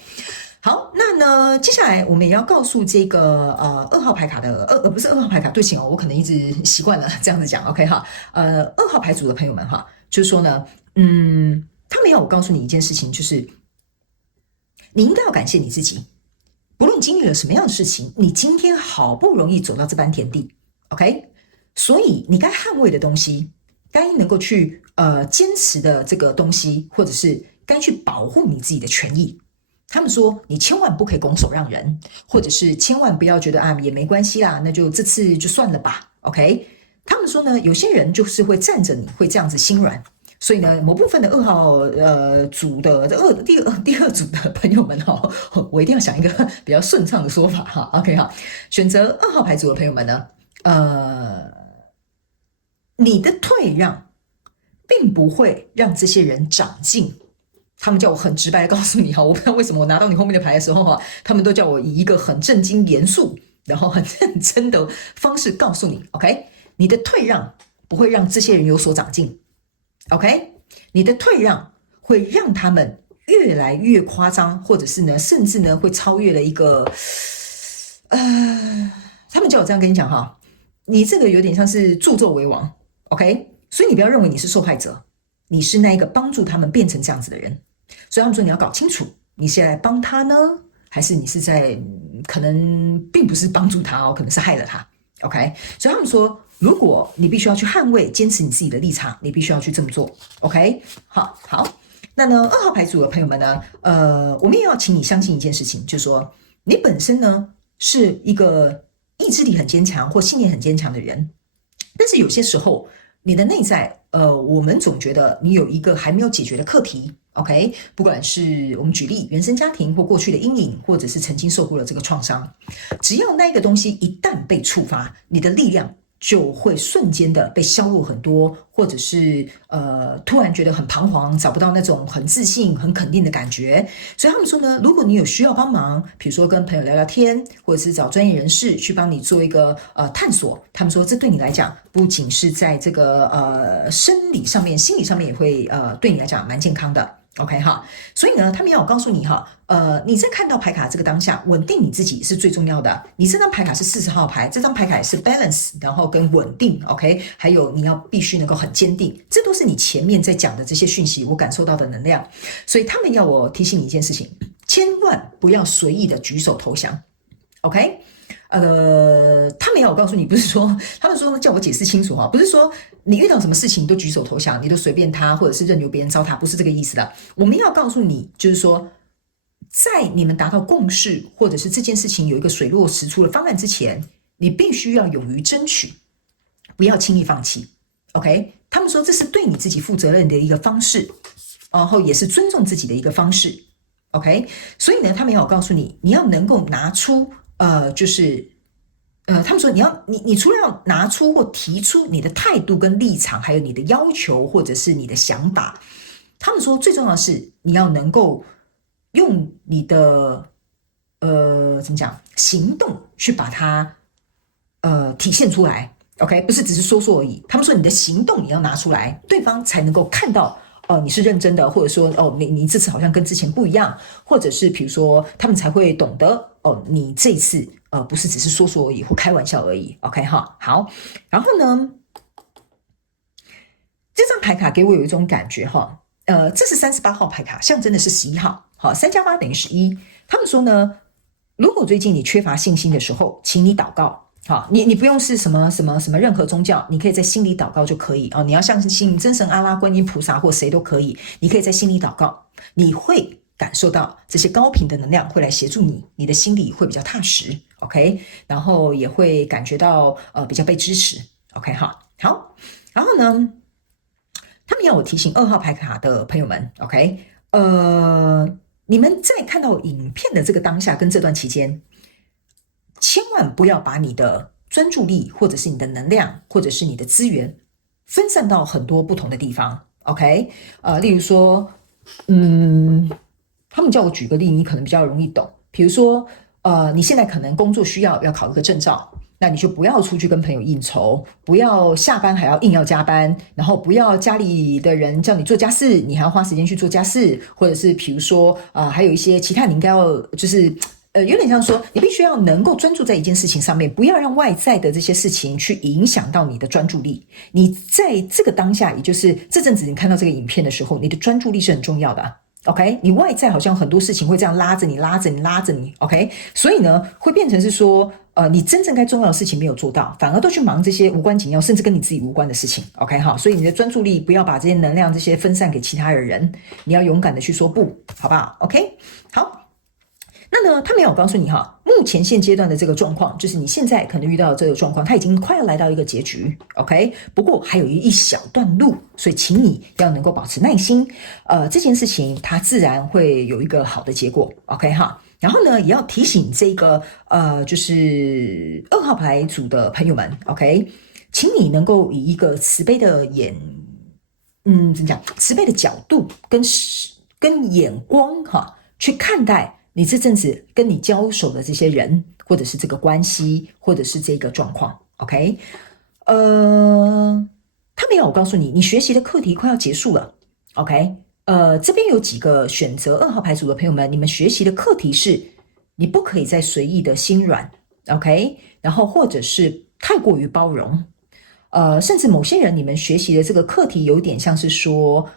好，那呢，接下來我們也要告訴這個2號牌卡的不是2號牌卡，對不起哦，我可能一直習慣了這樣子講 ，OK 哈，2號牌組的朋友們哈，就是說呢，他們要我告訴你一件事情，就是你應該要感謝你自己，不論經歷了什麼樣的事情，你今天好不容易走到這般田地 ，OK？ 所以你該捍衛的東西，該能夠去堅持的這個東西，或者是該去保護你自己的權益。他們說你千萬不可以拱手讓人，或者是千萬不要覺得啊也沒關係啦，那就這次就算了吧 ，OK？ 他們說呢，有些人就是會站着你會這樣子心軟，所以呢，某部分的2號組的第二組的朋友們哈，我一定要想一個比較順暢的說法哈 ，OK 哈，選擇2號牌組的朋友們呢，你的退讓並不會讓這些人長進。他們叫我很直白的告訴你哈，我不知道為什麼我拿到你後面的牌的時候哈，他們都叫我以一個很正經嚴肅，然後很認真的方式告訴你 ，OK？ 你的退讓不會讓這些人有所長進 ，OK？ 你的退讓會讓他們越來越誇張，或者是呢，甚至呢會超越了一個，他們叫我這樣跟你講哈，你這個有點像是助紂為王 ，OK？ 所以你不要認為你是受害者，你是那一個幫助他們變成這樣子的人。所以他們說你要搞清楚，你是來幫他呢，還是你是在可能並不是幫助他哦，可能是害了他。OK， 所以他們說，如果你必須要去捍衛、堅持你自己的立場，你必須要去這麼做。OK， 好，那呢，2號牌組的朋友們呢，我們也要請你相信一件事情，就是說你本身呢是一個意志力很堅強或信念很堅強的人，但是有些時候你的內在，我們總覺得你有一個還沒有解決的課題。OK， 不管是我們舉例原生家庭或過去的陰影，或者是曾經受過了這個創傷，只要那個東西一旦被觸發，你的力量就會瞬間的被削弱很多，或者是突然覺得很彷徨，找不到那種很自信、很肯定的感覺。所以他們說呢，如果你有需要幫忙，比如說跟朋友聊聊天，或者是找專業人士去幫你做一個探索，他們說這對你來講，不僅是在這個生理上面，心理上面也會對你來講蠻健康的。OK 哈，所以呢，他們要我告訴你哈，你在看到牌卡這個當下，穩定你自己是最重要的。你這張牌卡是40號牌，這張牌卡也是 balance， 然後跟穩定 ，OK， 還有你要必須能夠很堅定，這都是你前面在講的這些訊息，我感受到的能量。所以他們要我提醒你一件事情，千萬不要隨意的舉手投降 ，OK。他們要我告訴你，不是說他們說叫我解釋清楚哈，不是說你遇到什麼事情你都舉手投降，你都隨便他，或者是任由別人糟蹋，不是這個意思的。我們要告訴你，就是說，在你們達到共識，或者是這件事情有一個水落石出的方案之前，你必須要勇於爭取，不要輕易放棄。OK， 他們說這是對你自己負責任的一個方式，然後也是尊重自己的一個方式。OK， 所以呢，他們要我告訴你，你要能夠拿出。他們說你除了要拿出或提出你的態度跟立場，還有你的要求或者是你的想法，他們說最重要的是你要能夠用你的怎麼講行動去把它體現出來 ，OK， 不是只是說說而已。他們說你的行動你要拿出來，對方才能夠看到。你是認真的，或者說你這次好像跟之前不一樣，或者是比如說他們才會懂得你這次不是只是說說而已或開玩笑而已 ，OK 哈，好，然後呢，這張牌卡給我有一種感覺哈，這是38號牌卡，象徵的是11號，好，3加8等於11。他們說呢，如果最近你缺乏信心的時候，請你禱告。好，你不用是什麼任何宗教，你可以在心裡禱告就可以哦。你要相信真神阿拉、觀音菩薩或誰都可以，你可以在心裡禱告，你會感受到這些高頻的能量會來協助你，你的心裡會比較踏實 ，OK， 然後也會感覺到比較被支持 ，OK 哈，好，然後呢，他們要我提醒2號牌卡的朋友們 ，OK， 你們在看到影片的這個當下跟這段期間，千萬不要把你的專注力，或者是你的能量，或者是你的資源分散到很多不同的地方。OK， 例如說，他們叫我舉個例，你可能比較容易懂。比如說，你現在可能工作需要考一個證照，那你就不要出去跟朋友應酬，不要下班還要硬要加班，然後不要家裡的人叫你做家事，你還要花時間去做家事，或者是比如說，還有一些其他你應該要就是。有點像說，你必須要能夠專注在一件事情上面，不要讓外在的這些事情去影響到你的專注力。你在這個當下，也就是這陣子你看到這個影片的時候，你的專注力是很重要的。OK， 你外在好像很多事情會這樣拉着你 OK， 所以呢會變成是說你真正該重要的事情沒有做到，反而都去忙這些無關緊要甚至跟你自己無關的事情 OK 好，所以你的專注力不要把這些能量這些分散給其他的人，你要勇敢的去說不，好不好 OK 好。那呢，他沒有告訴你哈，目前現階段的這個狀況，就是你現在可能遇到的這個狀況，它已經快要來到一個結局 OK， 不過還有一小段路，所以請你要能夠保持耐心，這件事情它自然會有一個好的結果 OK 哈。然後呢，也要提醒這個就是2號牌組的朋友們 OK， 請你能夠以一個慈悲的慈悲的角度跟眼光哈，去看待你這陣子跟你交手的這些人，或者是這個關係，或者是這個狀況 OK， 他沒有告訴你，你學習的課題快要結束了 OK， 這邊有幾個選擇2號牌組的朋友們，你們學習的課題是，你不可以再隨意的心軟 OK， 然後或者是太過於包容，甚至某些人你們學習的這個課題有點像是說，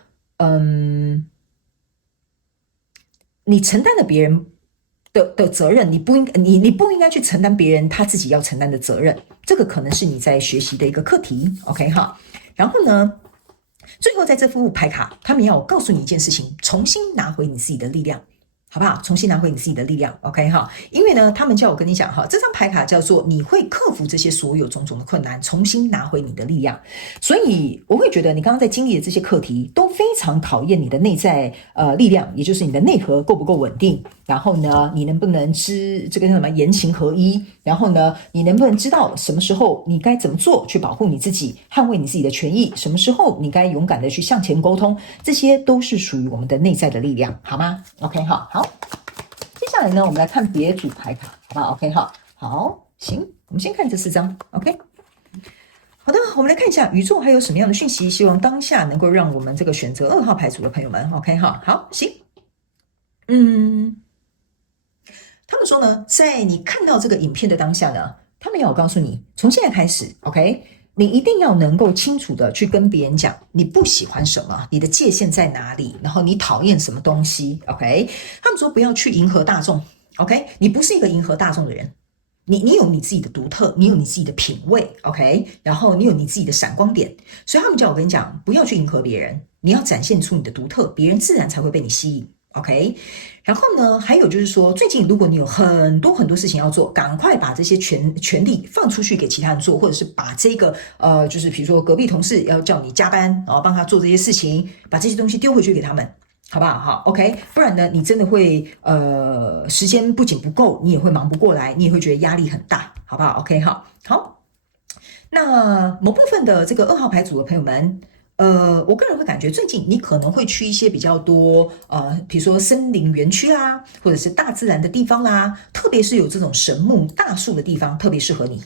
你承擔了別人的責任，你不應該去承擔別人他自己要承擔的責任，這個可能是你在學習的一個課題 OK 哈。然後呢，最後在這副牌卡，他們要告訴你一件事情，重新拿回你自己的力量，好不好？重新拿回你自己的力量 OK 哈。因為呢，他們叫我跟你講哈，這張牌卡叫做你會克服这些所有種種的困難，重新拿回你的力量。所以我會覺得你剛剛在經歷的這些課題都非常考驗你的內在力量，也就是你的內核夠不夠穩定，然後呢，你能不能這個叫什麼言行合一，然後呢，你能不能知道什麼時候你該怎麼做去保護你自己，捍衛你自己的權益，什麼時候你該勇敢的去向前溝通，這些都是屬於我們的內在的力量，好嗎 OK 好。接下來呢，我們來看別組牌卡，好不好 OK 好，行，我們先看這4張 OK。好的，我們來看一下宇宙還有什麼樣的訊息，希望當下能夠讓我們這個選擇2號牌組的朋友們 OK 好，行，他們說呢，在你看到這個影片的當下呢，他們要告訴你，從現在開始 OK， 你一定要能夠清楚的去跟別人講你不喜歡什麼，你的界限在哪裡，然後你討厭什麼東西 OK。 他們說不要去迎合大眾 OK， 你不是一個迎合大眾的人，你有你自己的獨特，你有你自己的品味 OK， 然後你有你自己的閃光點，所以他們叫我跟你講，不要去迎合別人，你要展現出你的獨特，別人自然才會被你吸引 OK。 然後呢，還有就是說，最近如果你有很多事情要做，趕快把這些權力放出去給其他人做，或者是把這個就是比如說隔壁同事要叫你加班，然後幫他做這些事情，把這些東西丟回去給他們，好不好？好 OK， 不然呢，你真的會時間不僅不夠，你也會忙不過來，你也會覺得壓力很大，好不好 OK 好。那某部分的這個2號牌組的朋友們，我個人會感覺最近你可能會去一些比較多比如說森林園區啦，或者是大自然的地方啦，特別是有這種神木大樹的地方特別適合你。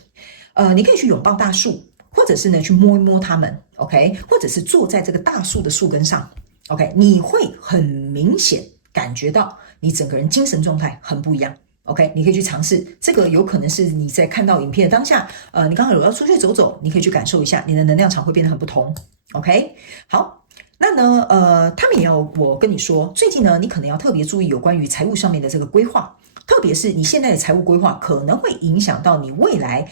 你可以去擁抱大樹，或者是呢去摸一摸它們 OK， 或者是坐在這個大樹的樹根上 OK， 你會很明顯感覺到你整個人精神狀態很不一樣 OK， 你可以去嘗試，這個有可能是你在看到影片的当下你剛好有要出去走走，你可以去感受一下，你的能量場會變得很不同OK。 好，那呢他們也要我跟你說，最近呢你可能要特別注意有關於財務上面的這個規劃，特別是你現在的財務規劃可能會影響到你未來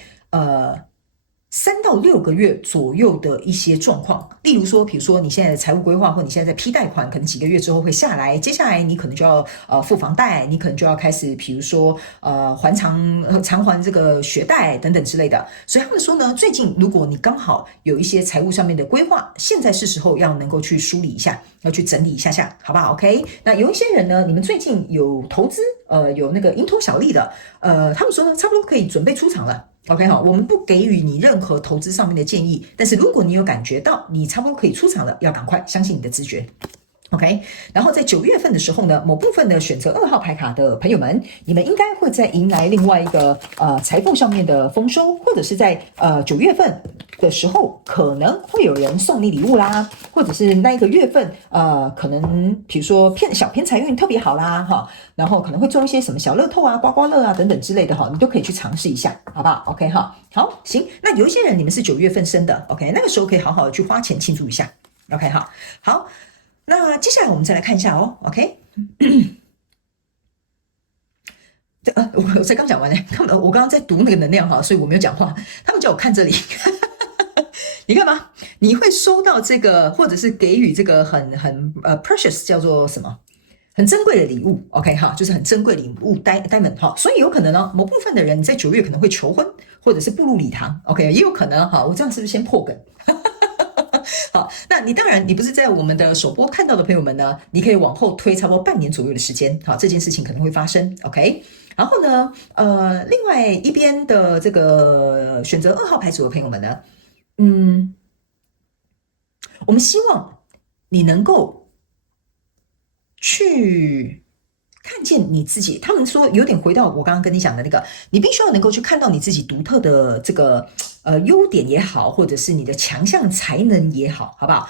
3到6個月左右的一些狀況，例如說，比如說你現在的財務規劃，或你現在在批貸款，可能幾個月之後會下來，接下來你可能就要付房貸，你可能就要開始，比如說償還這個學貸等等之類的。所以他們說呢，最近如果你剛好有一些財務上面的規劃，現在是時候要能夠去梳理一下，要去整理一下下，好不好 ？OK。那有一些人呢，你們最近有投資，有那個蠅頭小利的，他們说呢，差不多可以準備出場了。OK 好，我們不給予你任何投資上面的建議，但是如果你有感覺到你差不多可以出場了，要趕快相信你的直覺。OK， 然後在9月份的時候呢，某部分的選擇2號牌卡的朋友們，你們應該會再迎來另外一個財富上面的豐收，或者是在9月份的時候，可能會有人送你禮物啦，或者是那一個月份可能比如說小偏財運特別好啦哈，然後可能會中一些什麼小樂透啊、刮刮樂啊等等之類的哈，你都可以去嘗試一下，好不好 ？OK 哈，好行，那有一些人你們是9月份生的 ，OK， 那個時候可以好好的去花錢慶祝一下 ，OK 好。那接下來我們再來看一下哦 ，OK。我才剛講完呢，我剛剛在讀那個能量哈，所以我沒有講話。他們叫我看這裡，你看嗎？你會收到這個，或者是給予這個很precious， 叫做什麼？很珍貴的禮物 ，OK 哈，就是很珍貴的禮物 ，diamond 哈。所以有可能呢，某部分的人你在9月可能會求婚，或者是步入禮堂 ，OK， 也有可能哈。我這樣是不是先破梗？好，那你當然，你不是在我們的首播看到的朋友們呢，你可以往後推差不多半年左右的時間，好，這件事情可能會發生 ，OK。然後呢，另外一邊的這個選擇2號牌組的朋友們呢，我們希望你能夠去看見你自己。他們說有點回到我剛剛跟你講的那個，你必須要能夠去看到你自己獨特的這個優點也好，或者是你的強項才能也好，好不好？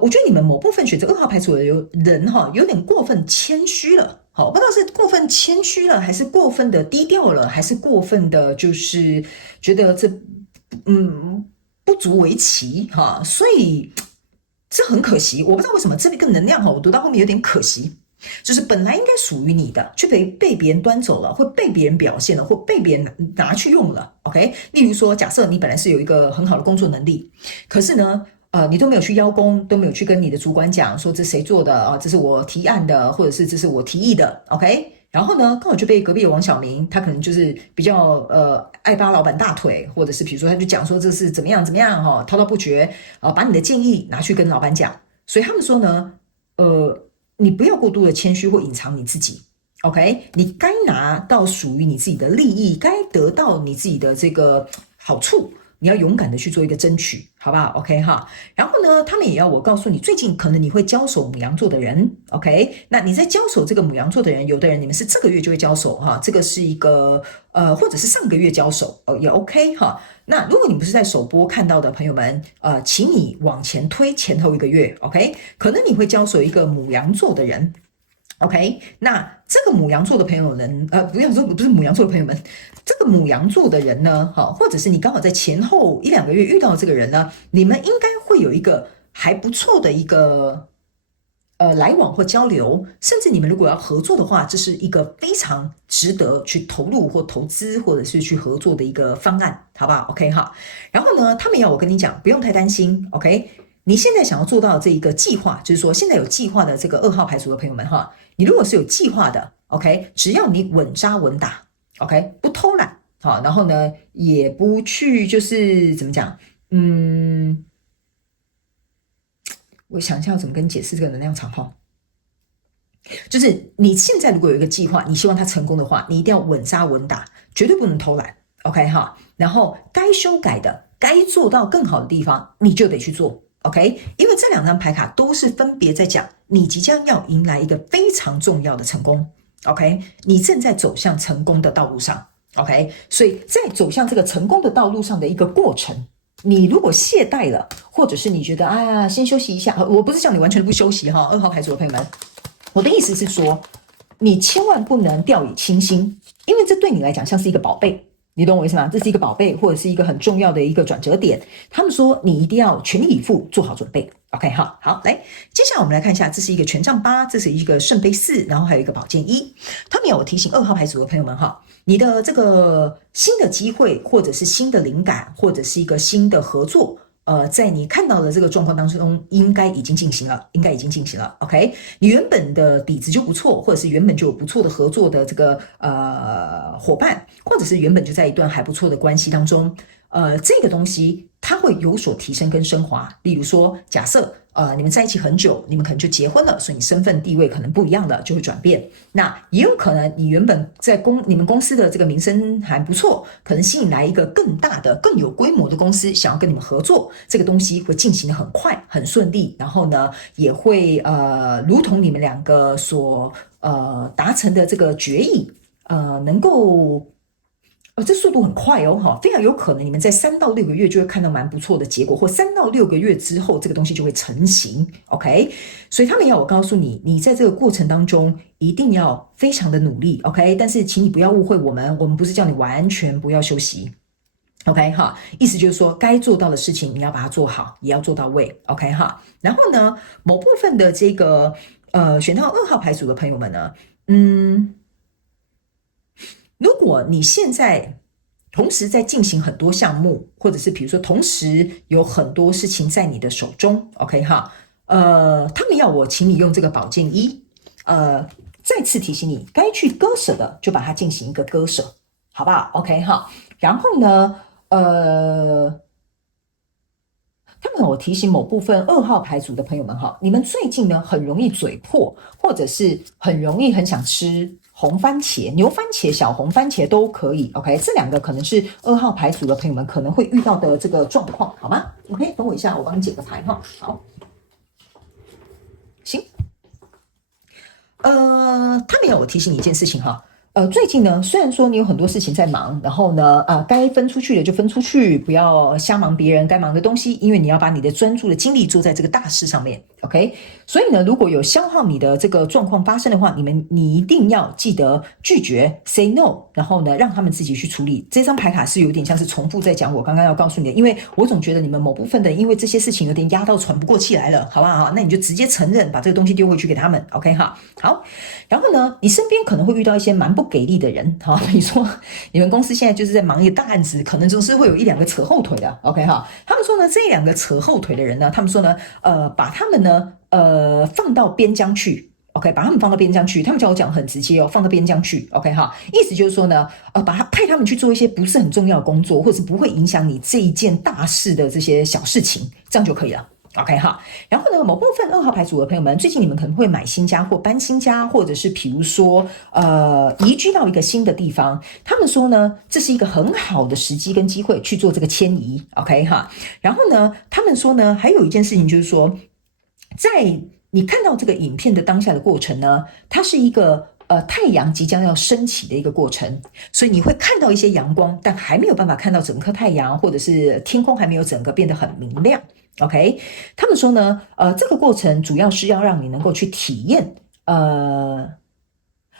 我覺得你們某部分選擇2號牌組的人哈，有點過分謙虛了。好，我不知道是過分謙虛了，還是過分的低調了，還是過分的，就是覺得這不足為奇哈，所以這很可惜。我不知道為什麼這個能量哈，我讀到後面有點可惜，就是本來應該屬於你的，卻被別人端走了，或被別人表現了，或被別人拿去用了。OK， 例如說，假設你本來是有一個很好的工作能力，可是呢，你都沒有去邀功，都沒有去跟你的主管講說這誰做的啊？這是我提案的，或者是這是我提議的 ，OK？ 然後呢，剛好就被隔壁的王小明，他可能就是比較愛扒老闆大腿，或者是比如說他就講說這是怎麼樣怎麼樣哈，滔滔不絕啊，把你的建議拿去跟老闆講。所以他們說呢，你不要過度的謙虛或隱藏你自己 ，OK？ 你該拿到屬於你自己的利益，該得到你自己的這個好處。你要勇敢的去做一個爭取，好不好 ？OK 哈。然後呢，他們也要我告訴你，最近可能你會交手牡羊座的人 ，OK？ 那你在交手這個牡羊座的人，有的人你們是這個月就會交手哈，這個是一個或者是上個月交手也 OK 哈。那如果你不是在首播看到的朋友們，請你往前推前頭1個月 ，OK？ 可能你會交手一個牡羊座的人。OK， 那這個牡羊座的朋友們，不是牡羊座的朋友們，這個牡羊座的人呢，或者是你剛好在前後1-2個月遇到的這個人呢，你們應該會有一個還不錯的一個來往或交流，甚至你們如果要合作的話，這是一個非常值得去投入或投資，或者是去合作的一個方案，好不好 ？OK 哈，然後呢，他們要我跟你講，不用太擔心 ，OK。你現在想要做到這一個計劃，就是說現在有計劃的這個2號牌組的朋友們哈，你如果是有計劃的 ，OK， 只要你穩扎穩打 ，OK， 不偷懶，好，然後呢也不去就是怎麼講，我想一下要怎麼跟你解釋這個能量場哈，就是你現在如果有一個計劃，你希望它成功的話，你一定要穩扎穩打，絕對不能偷懶 ，OK 哈，然後該修改的，該做到更好的地方，你就得去做。OK， 因為這2張牌卡都是分別在講你即將要迎來一個非常重要的成功 ，OK， 你正在走向成功的道路上 ，OK， 所以在走向這個成功的道路上的一個過程，你如果懈怠了，或者是你覺得哎呀先休息一下，我不是叫你完全不休息哈，2號牌組的朋友們，我的意思是說，你千萬不能掉以輕心，因為這對你來講像是一個寶貝。你懂我意思嗎？這是一個寶貝，或者是一個很重要的一個轉折點。他們說你一定要全力以赴，做好準備。OK， 好，來，接下來我們來看一下，這是一個權杖8，這是一個聖杯4，然後還有一個寶劍1。他們有提醒2號牌組的朋友們哈，你的這個新的機會，或者是新的靈感，或者是一個新的合作。在你看到的這個狀況當中，應該已經進行了，OK， 你原本的底子就不錯，或者是原本就有不錯的合作的這個夥伴，或者是原本就在一段還不錯的關係當中，這個東西它會有所提升跟升華。例如說，假設你們在一起很久，你們可能就結婚了，所以你身份地位可能不一樣了，就會轉變。那也有可能你原本在你們公司的這個名聲還不錯，可能吸引來一個更大的、更有規模的公司想要跟你們合作，這個東西會進行得很快、很順利，然後呢，也會如同你們2個所達成的這個決議，能夠。這速度很快哦，非常有可能你們在3到6個月就會看到蠻不錯的結果，或3到6個月之後，這個東西就會成型。OK， 所以他們要我告訴你，你在這個過程當中一定要非常的努力。OK， 但是請你不要誤會我們不是叫你完全不要休息。OK 哈，意思就是說，該做到的事情你要把它做好，也要做到位。OK 哈，然後呢，某部分的這個選到2號牌組的朋友們呢，如果你現在同時在進行很多項目，或者是比如說同時有很多事情在你的手中 ，OK 哈，他們要我請你用這個寶劍1，再次提醒你，該去割捨的就把它進行一個割捨，好不好 ？OK 哈，然後呢，他們我提醒某部分2號牌組的朋友們哈，你們最近呢很容易嘴破，或者是很容易很想吃紅番茄、牛番茄、小紅番茄都可以。OK， 這2個可能是2號牌組的朋友們可能會遇到的這個狀況，好嗎 ？OK， 等我一下，我幫你解個牌哈。好，行。他們要我提醒你一件事情哈。最近呢，雖然說你有很多事情在忙，然後呢，該分出去的就分出去，不要瞎忙別人該忙的東西，因為你要把你的專注的精力做在這個大事上面 ，OK？ 所以呢，如果有消耗你的這個狀況發生的話，你一定要記得拒絕 ，say no， 然後呢，讓他們自己去處理。這張牌卡是有點像是重複在講我剛剛要告訴你的，因為我總覺得你們某部分的因為這些事情有點壓到喘不過氣來了，好不好？那你就直接承認，把這個東西丟回去給他們 ，OK 哈？好，然後呢，你身邊可能會遇到一些蠻不給力的人，哈，比如說你們公司現在就是在忙一個大案子，可能就是會有1-2個扯後腿的 ，OK 哈？他們說呢，這1-2個扯後腿的人呢，他們說呢，把他們呢，放到邊疆去 ，OK， 把他們放到邊疆去，他們叫我講很直接哦，放到邊疆去 ，OK 哈？意思就是說呢，派他們去做一些不是很重要的工作，或者是不會影響你這一件大事的這些小事情，這樣就可以了。OK 哈，然後呢，某部分2號牌組的朋友們，最近你們可能會買新家或搬新家，或者是比如說移居到一個新的地方。他們說呢，這是一個很好的時機跟機會去做這個遷移。OK 哈，然後呢，他們說呢，還有一件事情就是說，在你看到這個影片的當下的過程呢，它是一個太陽即將要升起的一個過程，所以你會看到一些陽光，但還沒有辦法看到整顆太陽，或者是天空還沒有整個變得很明亮。OK， 他們說呢，這個過程主要是要讓你能夠去體驗，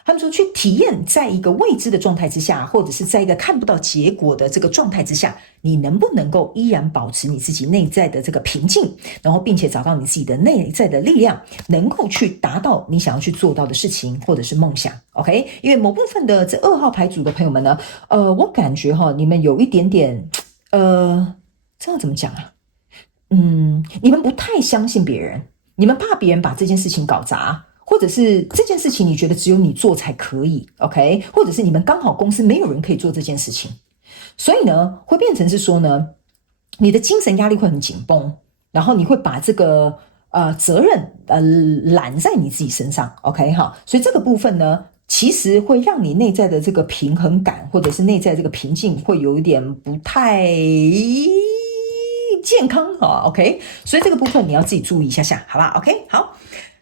他們說去體驗在一個未知的狀態之下，或者是在一個看不到結果的這個狀態之下，你能不能夠依然保持你自己內在的這個平靜，然後並且找到你自己的內在的力量，能夠去達到你想要去做到的事情或者是夢想。OK， 因為某部分的這2號牌組的朋友們呢，我感覺哈，你們有一點點，這樣怎麼講啊？你們不太相信別人，你們怕別人把這件事情搞砸，或者是這件事情你覺得只有你做才可以 ，OK？ 或者是你們剛好公司沒有人可以做這件事情，所以呢，會變成是說呢，你的精神壓力會很緊繃，然後你會把這個責任攬在你自己身上 ，OK 哈？所以這個部分呢，其實會讓你內在的這個平衡感，或者是內在這個平靜，會有一點不太健康哈 ，OK， 所以這個部分你要自己注意一下下，好吧 ？OK， 好。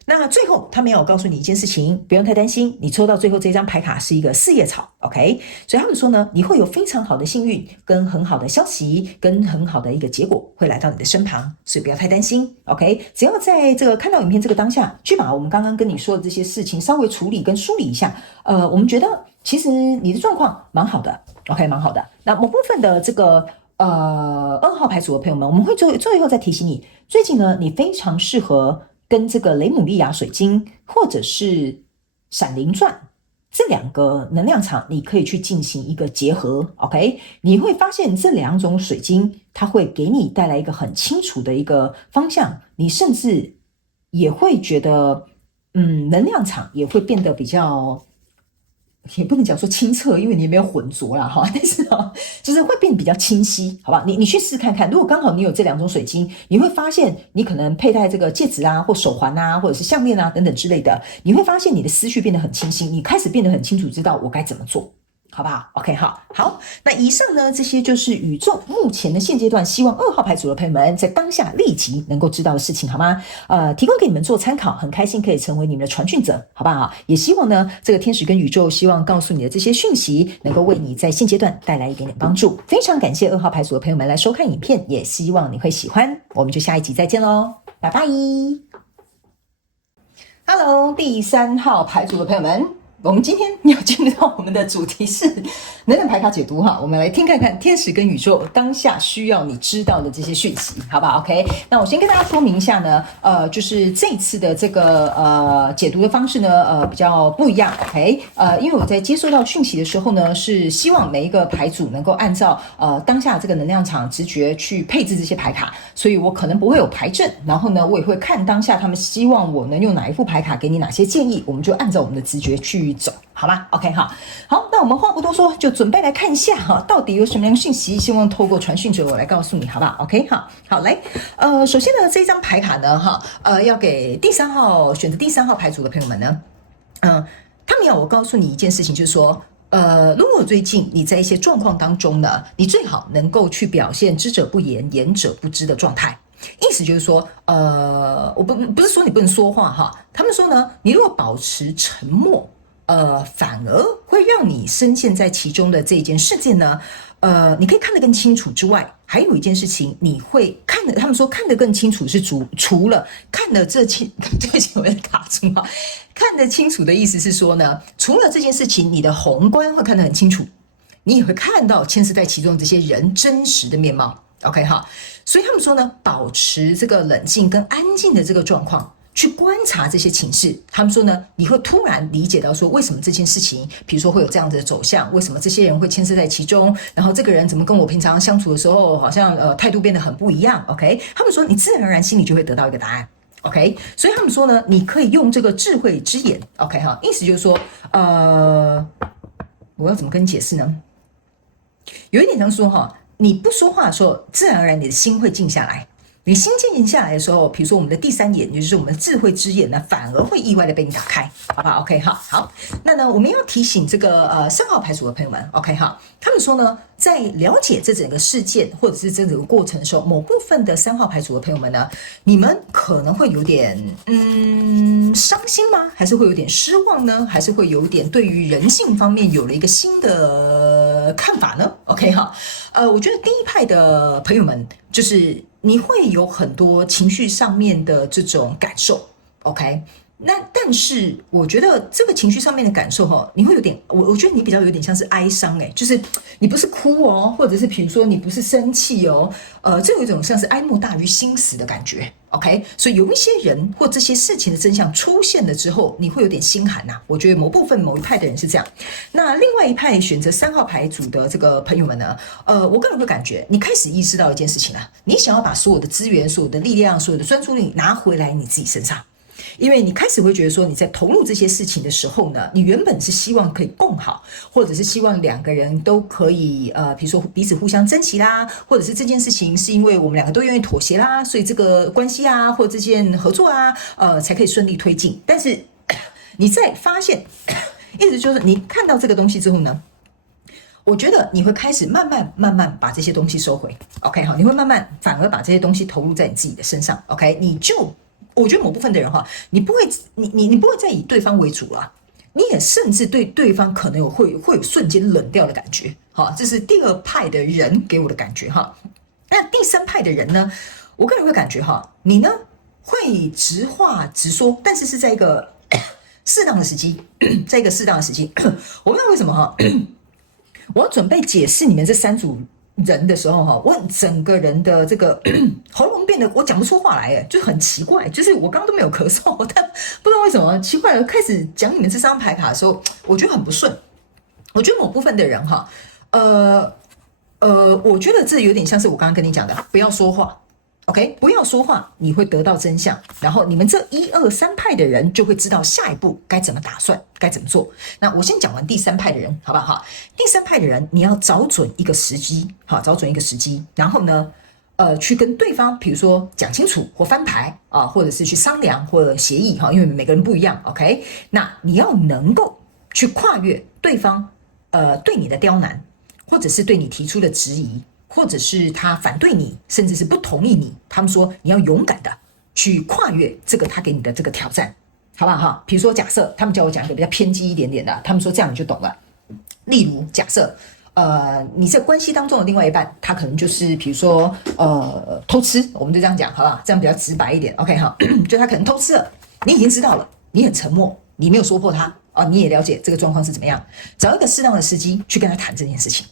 那最後他們要我告訴你一件事情，不用太擔心，你抽到最後這張牌卡是一個4葉草 ，OK， 所以他們說呢，你會有非常好的幸運，跟很好的消息，跟很好的一個結果會來到你的身旁，所以不要太擔心 ，OK， 只要在這個看到影片這個當下，去把我們剛剛跟你說的這些事情稍微處理跟梳理一下，我們覺得其實你的狀況蠻好的 ，OK， 蠻好的。那某部分的這個2號牌組的朋友們，我們會最後再提醒你，最近呢，你非常適合跟這個雷姆利亞水晶或者是閃靈鑽這2個能量場，你可以去進行一個結合 ，OK？ 你會發現這2種水晶，它會給你帶來一個很清楚的一個方向，你甚至也會覺得，能量場也會變得比較，也不能講說清澈，因為你也沒有混濁啦哈，但是就是會變得比較清晰，好吧？你去試看看，如果剛好你有這2種水晶，你會發現你可能佩戴這個戒指啊，或手環啊，或者是項鏈啊等等之類的，你會發現你的思緒變得很清晰，你開始變得很清楚，知道我該怎麼做。好不好 ？OK， 好。那以上呢，這些就是宇宙目前的現階段，希望2號牌組的朋友們在當下立即能夠知道的事情，好嗎？提供給你們做參考，很開心可以成為你們的傳訊者，好不好？也希望呢，這個天使跟宇宙希望告訴你的這些訊息，能夠為你在現階段帶來一點點幫助。非常感謝2號牌組的朋友們來收看影片，也希望你會喜歡。我們就下一集再見嘍，拜拜。Hello，第3號牌組的朋友們。我們今天要進入到我們的主題是能量牌卡解讀哈，我們來聽看看天使跟宇宙當下需要你知道的這些訊息，好不好 ？OK， 那我先跟大家說明一下呢，就是這一次的这個解讀的方式呢，比較不一樣 ，OK， 因為我在接收到訊息的時候呢，是希望每一個牌組能夠按照當下這個能量場直覺去配置這些牌卡，所以我可能不會有牌陣，然後呢，我也會看當下他們希望我能用哪一副牌卡給你哪些建議，我們就按照我們的直覺去走，好吧 ？OK， 好，那我們話不多說，就準備來看一下哈，到底有什麼樣的訊息，希望透過傳訊者我來告訴你，好不好 ？OK， 好，來，首先呢，這張牌卡呢，要給第3號選擇第3號牌組的朋友們呢，他們要我告訴你一件事情，就是說，如果最近你在一些狀況當中呢，你最好能夠去表現知者不言，言者不知的狀態。意思就是說，我不是說你不能說話哈，他們說呢，你如果保持沉默，反而會讓你深陷在其中的這件事件呢，你可以看得更清楚之外，還有一件事情你會看得，他們說看得更清楚是除了看得對不起，我有點卡住哈，看得清楚的意思是說呢，除了這件事情，你的宏觀会看得很清楚，你也會看到牽涉在其中的這些人真實的面貌。OK 哈，所以他們說呢，保持這個冷靜跟安靜的這個狀況，去觀察這些情勢。他們說呢，你會突然理解到說，為什麼這件事情，比如說會有這樣的走向，為什麼這些人會牽涉在其中，然後這個人怎麼跟我平常相處的時候，好像態度變得很不一樣。OK，他們說你自然而然心裡就會得到一個答案。OK，所以他們說呢，你可以用這個智慧之眼。OK 哈，意思就是說，我要怎麼跟你解釋呢？有一點像說哈。你不說話的時候，自然而然你的心會靜下來。你心靜下來的時候，比如說我們的第3眼，也就是我們的智慧之眼呢，反而會意外的被你打開，好不好 ？OK 好。那呢，我們要提醒這個3號牌組的朋友們 ，OK 哈，他們說呢，在了解這整個事件或者是這整個過程的時候，某部分的3號牌組的朋友們呢，你們可能會有點傷心嗎？還是會有點失望呢？還是會有點對於人性方面有了一個新的看法呢 ？OK 哈，我覺得第一派的朋友們就是。你會有很多情緒上面的這種感受 ，OK？ 那但是我覺得這個情緒上面的感受哈，你會有點，我覺得你比較有點像是哀傷就是你不是哭哦，或者是比如說你不是生氣哦，這有一種像是哀莫大於心死的感覺 ，OK？ 所以有一些人或這些事情的真相出現了之後，你會有點心寒吶。我覺得某一派的人是這樣，那另外一派選擇3號牌組的這個朋友們呢，我個人會感覺你開始意識到一件事情啊，你想要把所有的資源、所有的力量、所有的专注力拿回來你自己身上。因為你開始會覺得說，你在投入這些事情的時候呢，你原本是希望可以共好，或者是希望2個人都可以比如說彼此互相珍惜啦，或者是這件事情是因為我們2個都願意妥協啦，所以這個關係啊，或這件合作啊，才可以順利推進。但是你在發現，意思就是你看到這個東西之後呢，我覺得你會開始慢慢把這些東西收回。OK 好，你會慢慢反而把這些東西投入在你自己的身上。OK， 我覺得某部分的人哈，你不會再以對方為主了，你也甚至對對方可能會有瞬間冷掉的感覺，哈，這是第2派的人給我的感覺哈。那第3派的人呢，我個人會感覺哈，你呢會直話直說，但是在一個適當的時機，在一個適當的時機，我不知道為什麼哈，我要準備解釋你們這3組人的時候哈，我整個人的這個喉嚨變得我講不出話來，就是很奇怪，就是我剛剛都沒有咳嗽，但不知道為什麼奇怪了，開始講你們這張牌卡的時候，我覺得很不順。我覺得某部分的人哈，我覺得這有點像是我剛剛跟你講的，不要說話。OK， 不要說話，你會得到真相。然後你們這1、2、3派的人就會知道下一步該怎麼打算，該怎麼做。那我先講完第3派的人，好不好？第3派的人，你要找準一個時機，好，找準一個時機。然後呢，去跟對方，比如說講清楚或翻牌啊，或者是去商量或者協議哈，因為每個人不一樣。OK， 那你要能夠去跨越對方對你的刁難，或者是對你提出的質疑。或者是他反對你，甚至是不同意你，他們說你要勇敢的去跨越這個他給你的這個挑戰，好不好哈？比如說假設他們叫我講一個比較偏激一點點的，他們說這樣你就懂了。例如假設你在關係當中的另外一半，他可能就是比如說偷吃，我們就這樣講好不好？這樣比較直白一點 ，OK 哈？就他可能偷吃了，你已經知道了，你很沉默，你沒有說破他，啊，你也了解這個狀況是怎麼樣，找一個適當的時機去跟他談這件事情。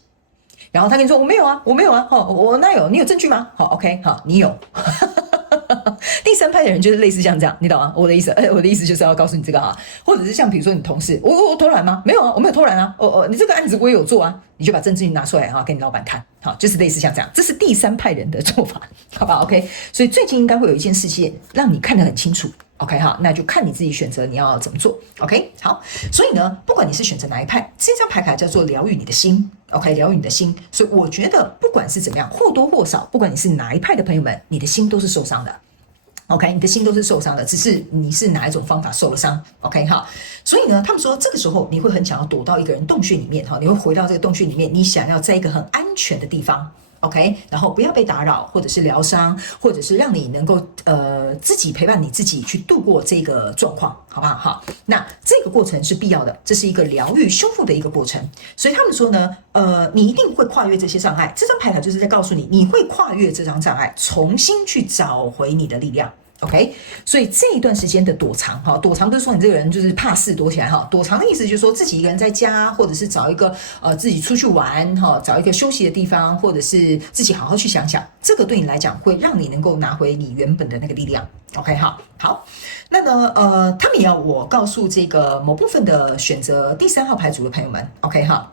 然後他跟你說我沒有啊，我哪有？你有證據嗎？好 ，OK， 好，你有。第三派的人就是類似像這樣，你懂嗎？我的意思就是要告訴你這個哈，或者是像比如說你同事，我偷懶嗎？沒有啊，我沒有偷懶啊。你這個案子我也有做啊，你就把證據拿出來哈，給你老闆看，好，就是類似像這樣，這是第三派人的做法，好吧 ？OK， 所以最近應該會有一件事情讓你看得很清楚。OK 哈，那就看你自己選擇你要怎麼做。OK， 好，所以呢，不管你是選擇哪一派，這張牌卡叫做療癒你的心。OK， 療癒你的心。所以我覺得不管是怎麼樣，或多或少，不管你是哪一派的朋友們，你的心都是受傷的。OK， 你的心都是受傷的，只是你是哪一種方法受了傷。OK 哈，所以呢，他們說這個時候你會很想要躲到一個人洞穴裡面哈，你會回到這個洞穴裡面，你想要在一個很安全的地方。OK， 然後不要被打擾，或者是療傷，或者是讓你能夠自己陪伴你自己去度過這個狀況，好不好？好，那這個過程是必要的，這是一個療癒修復的一個過程。所以他們說呢，你一定會跨越這些障礙。這張牌卡就是在告訴你，你會跨越這張障礙，重新去找回你的力量。OK， 所以這一段時間的躲藏，哈，躲藏不是說你這個人就是怕事躲起來哈，躲藏的意思就是說自己一個人在家，或者是找一個自己出去玩哈，找一個休息的地方，或者是自己好好去想想，這個對你來講會讓你能夠拿回你原本的那個力量。OK， 好，那呢他们也要我告訴這個某部分的選擇第3號牌組的朋友們 ，OK 哈，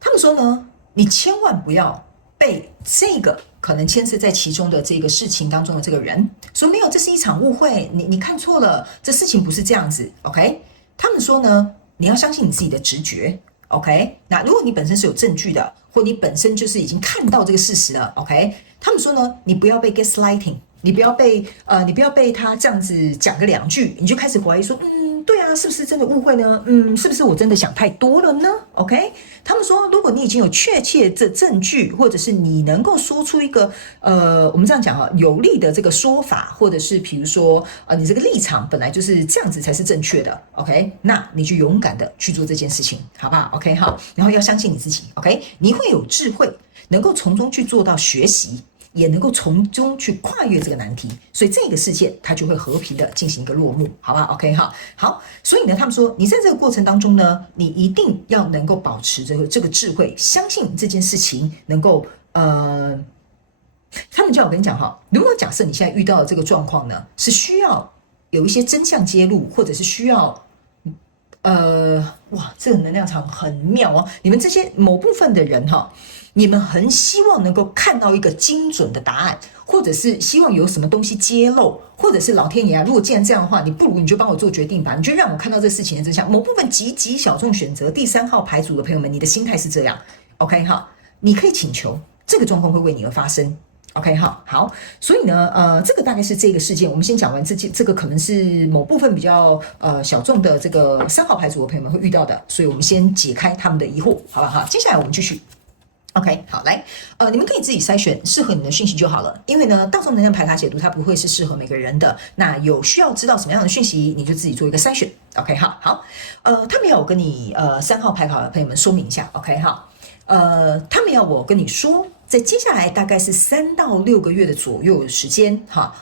他們說呢，你千萬不要被這個可能牽涉在其中的這個事情當中的這個人說沒有，這是一場誤會，你看錯了，這事情不是這樣子。OK， 他們說呢，你要相信你自己的直覺。OK， 那如果你本身是有證據的，或你本身就是已經看到這個事實了。OK， 他們說呢，你不要被 gaslighting， 你不要被他這樣子講個2句，你就開始懷疑說，對啊，是不是真的誤會呢？是不是我真的想太多了呢 ？OK， 他們說，如果你已經有確切的證據，或者是你能夠說出一個我們這樣講哈，有力的這個說法，或者是比如說你這個立場本來就是這樣子才是正確的 ，OK， 那你就勇敢的去做這件事情，好不好 ？OK 好，然後要相信你自己 ，OK， 你會有智慧，能夠從中去做到學習。也能夠從中去跨越這個難題，所以這個事件它就會和平的進行一個落幕，好吧 ？OK 好，所以呢，他們說你在這個過程當中呢，你一定要能夠保持這個智慧，相信這件事情能夠他们叫我跟你講哈，如果假設你現在遇到的這個狀況呢，是需要有一些真相揭露，或者是需要哇，這個能量場很妙哦，你們這些某部分的人哈。你們很希望能夠看到一個精準的答案，或者是希望有什麼東西揭露，或者是老天爺啊，如果既然這樣的話，你不如你就幫我做決定吧，你就讓我看到這事情的真相。某部分極小眾選擇第3號牌組的朋友們，你的心態是這樣 ，OK 好，你可以請求這個狀況會為你而發生 ，OK 好，所以呢，這個大概是這個事件。我們先講完這個可能是某部分比較小眾的這個3號牌組的朋友們會遇到的，所以我們先解開他們的疑惑，好不好？接下來我們繼續。OK， 好，來，你們可以自己篩選適合你們的訊息就好了。因為呢，大眾能量牌卡解讀它不會是適合每個人的。那有需要知道什麼樣的訊息，你就自己做一個篩選。OK， 好，他們要我跟你3號牌卡的朋友們說明一下。OK， 好，他們要我跟你說，在接下來大概是3到6個月的左右的時間，哈。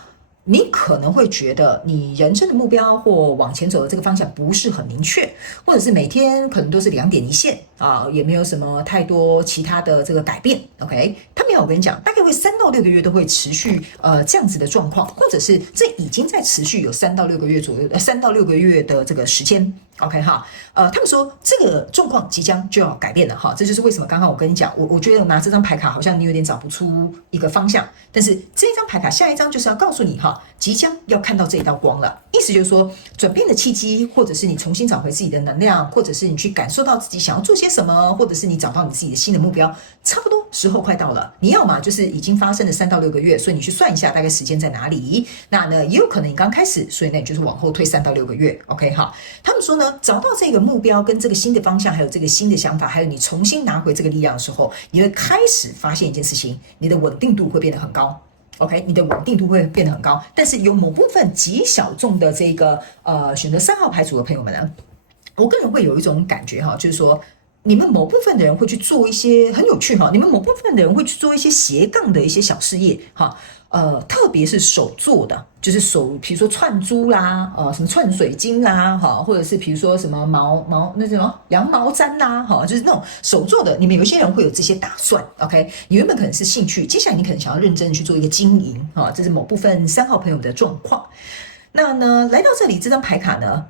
你可能會覺得你人生的目標或往前走的這個方向不是很明確，或者是每天可能都是2點一線啊，也沒有什麼太多其他的這個改變。OK， 他們要我跟你講，大概會3到6個月都會持續這樣子的狀況，或者是這已經在持續有3到6個月左右的3到6個月的這個時間。OK 哈，他們說這個狀況即將就要改變了哈，這就是為什麼剛剛我跟你講，我覺得拿這張牌卡好像你有點找不出一個方向，但是這張牌卡下一張就是要告訴你哈，即將要看到這一道光了，意思就是說轉變的契機，或者是你重新找回自己的能量，或者是你去感受到自己想要做些什麼，或者是你找到你自己的新的目標，差不多時候快到了。你要嘛就是已經發生了3到6個月，所以你去算一下大概時間在哪裡，那呢也有可能你剛開始，所以呢你就是往後推3到6個月。OK 哈，他們說呢，找到這個目標跟這個新的方向，還有這個新的想法，還有你重新拿回這個力量的時候，你會開始發現一件事情，你的穩定度會變得很高。OK， 你的穩定度會變得很高，但是有某部分極小眾的這個選擇3號牌組的朋友們呢，我個人會有一種感覺哈，就是說你們某部分的人會去做一些很有趣哈，你們某部分的人會去做一些斜槓的一些小事業哈。特別是手做的，就是比如說串珠啦，什麼串水晶啦，哈，或者是比如說什麼那什麼羊毛氈啦，哈，就是那種手做的。你們有些人會有這些打算 ，OK？ 你原本可能是興趣，接下來你可能想要認真的去做一個經營，哈，這是某部分3號朋友的狀況。那呢，來到這裡這張牌卡呢，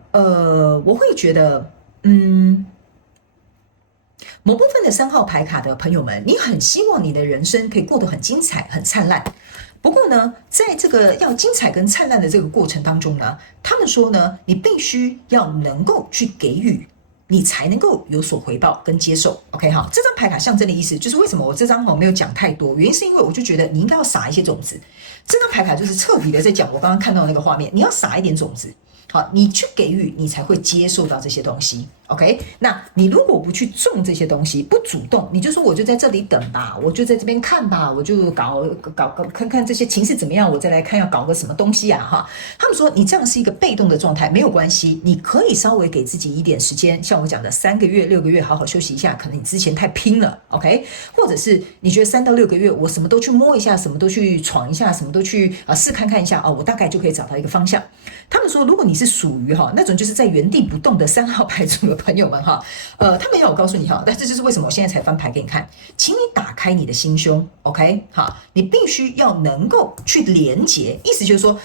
我會覺得，某部分的3號牌卡的朋友們，你很希望你的人生可以過得很精彩、很燦爛。不過呢，在這個要精彩跟燦爛的這個過程當中呢，他們說呢，你必須要能夠去給予，你才能夠有所回報跟接受。OK 哈，這張牌卡象徵的意思就是為什麼我這張沒有講太多，原因是因為我就覺得你應該要撒一些種子。這張牌卡就是徹底的在講我剛剛看到的那個畫面，你要撒一點種子。好，你去給予，你才會接受到這些東西。OK， 那你如果不去種這些東西，不主動，你就說我就在這裡等吧，我就在這邊看吧，我就搞看看這些情勢怎麼樣，我再來看要搞個什麼東西啊哈。他們說你這樣是一個被動的狀態，沒有關係，你可以稍微給自己一點時間，像我講的3個月、6個月，好好休息一下。可能你之前太拼了 ，OK， 或者是你覺得3到6個月我什麼都去摸一下，什麼都去闖一下，什麼都去試看一下我大概就可以找到一個方向。他們說，如果你是屬於那種就是在原地不動的3號牌組的朋友們他們要我告訴你但這就是為什麼我現在才翻牌給你看，請你打開你的心胸 ，OK 你必須要能夠去連結，意思就是說，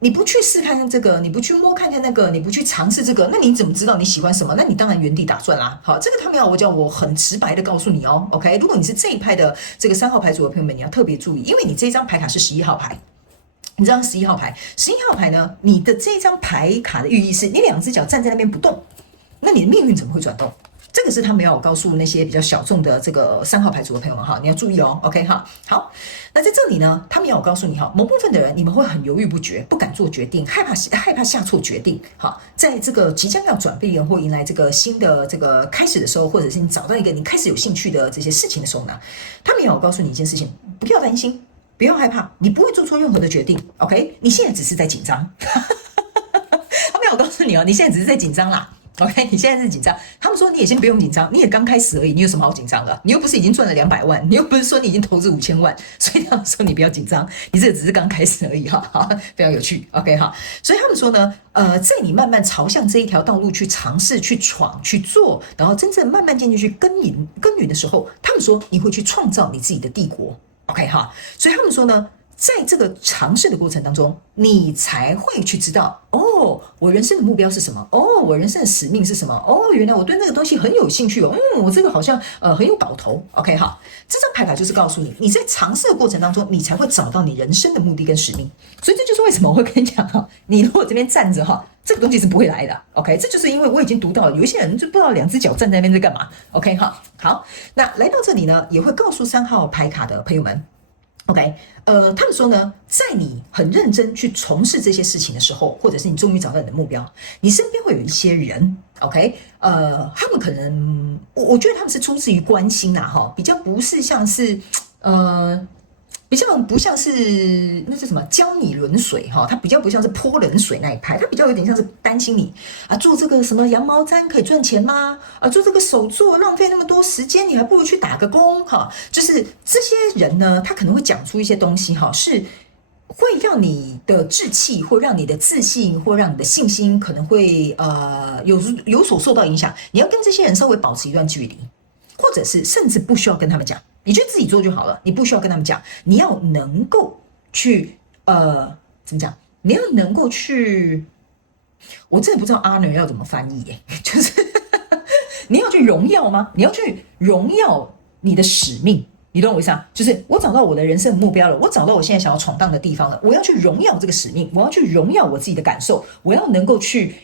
你不去試看看這個，你不去摸看看那個，你不去嘗試這個，那你怎麼知道你喜歡什麼？那你當然原地打轉啦。好，這個他們要我很直白的告訴你哦 ，OK， 如果你是這一派的這個3號牌組的朋友們，你要特別注意，因為你這張牌卡是11號牌。你知道11號牌，11號牌呢？你的這張牌卡的寓意是你2隻腳站在那邊不動，那你的命運怎麼會轉動？這個是他們要我告訴那些比較小眾的這個3號牌組的朋友們你要注意哦。OK 好，那在這裡呢，他們要我告訴你某部分的人你們會很猶豫不決，不敢做決定，害怕下錯決定。在這個即將要轉變或迎來這個新的這個開始的時候，或者是你找到一個你開始有興趣的這些事情的時候呢，他們要我告訴你一件事情，不要擔心。不要害怕，你不會做錯任何的決定 ，OK？ 你現在只是在緊張。他沒有告訴你你現在只是在緊張啦 ，OK？ 你現在是緊張。他們說你也先不用緊張，你也剛開始而已，你有什麼好緊張的？你又不是已經賺了200萬，你又不是說你已經投資5000萬，所以他們說你不要緊張，你這個只是剛開始而已非常有趣 ，OK 所以他們說呢，在你慢慢朝向這一條道路去嘗試、去闖、去做，然後真正慢慢進去耕耘的時候，他們說你會去創造你自己的帝國。OK 所以他們說呢，在這個嘗試的過程當中，你才會去知道我人生的目標是什麼？我人生的使命是什麼？原來我對那個東西很有興趣我這個好像很有搞頭。OK 這張牌卡就是告訴你，你在嘗試的過程當中，你才會找到你人生的目的跟使命。所以這就是為什麼我會跟你講你如果這邊站着這個東西是不會來的 ，OK？ 這就是因為我已經讀到了，有一些人就不知道2隻腳站在那邊在幹嘛 ，OK？ 好，那來到這裡呢，也會告訴3號牌卡的朋友們 ，OK？ 他們說呢，在你很認真去從事這些事情的時候，或者是你終於找到你的目標，你身邊會有一些人 ，OK？ 他們可能，我覺得他們是出自於關心比較不是像是比較不像是那是什麼澆你冷水它比較不像是潑冷水那一派，它比較有點像是擔心你做這個什麼羊毛氈可以賺錢嗎？做這個手作浪費那麼多時間，你還不如去打個工就是這些人呢，他可能會講出一些東西是會讓你的志氣，或讓你的自信，或讓你的信心可能會有所受到影響。你要跟這些人稍微保持一段距離，或者是甚至不需要跟他們講。你就自己做就好了，你不需要跟他們講。你要能夠去怎麼講？你要能夠去，我真的不知道 honor 要怎麼翻譯耶，就是你要去榮耀嗎？你要去榮耀你的使命，你懂我意思啊？就是我找到我的人生目標了，我找到我現在想要闖蕩的地方了，我要去榮耀這個使命，我要去榮耀我自己的感受，我要能夠去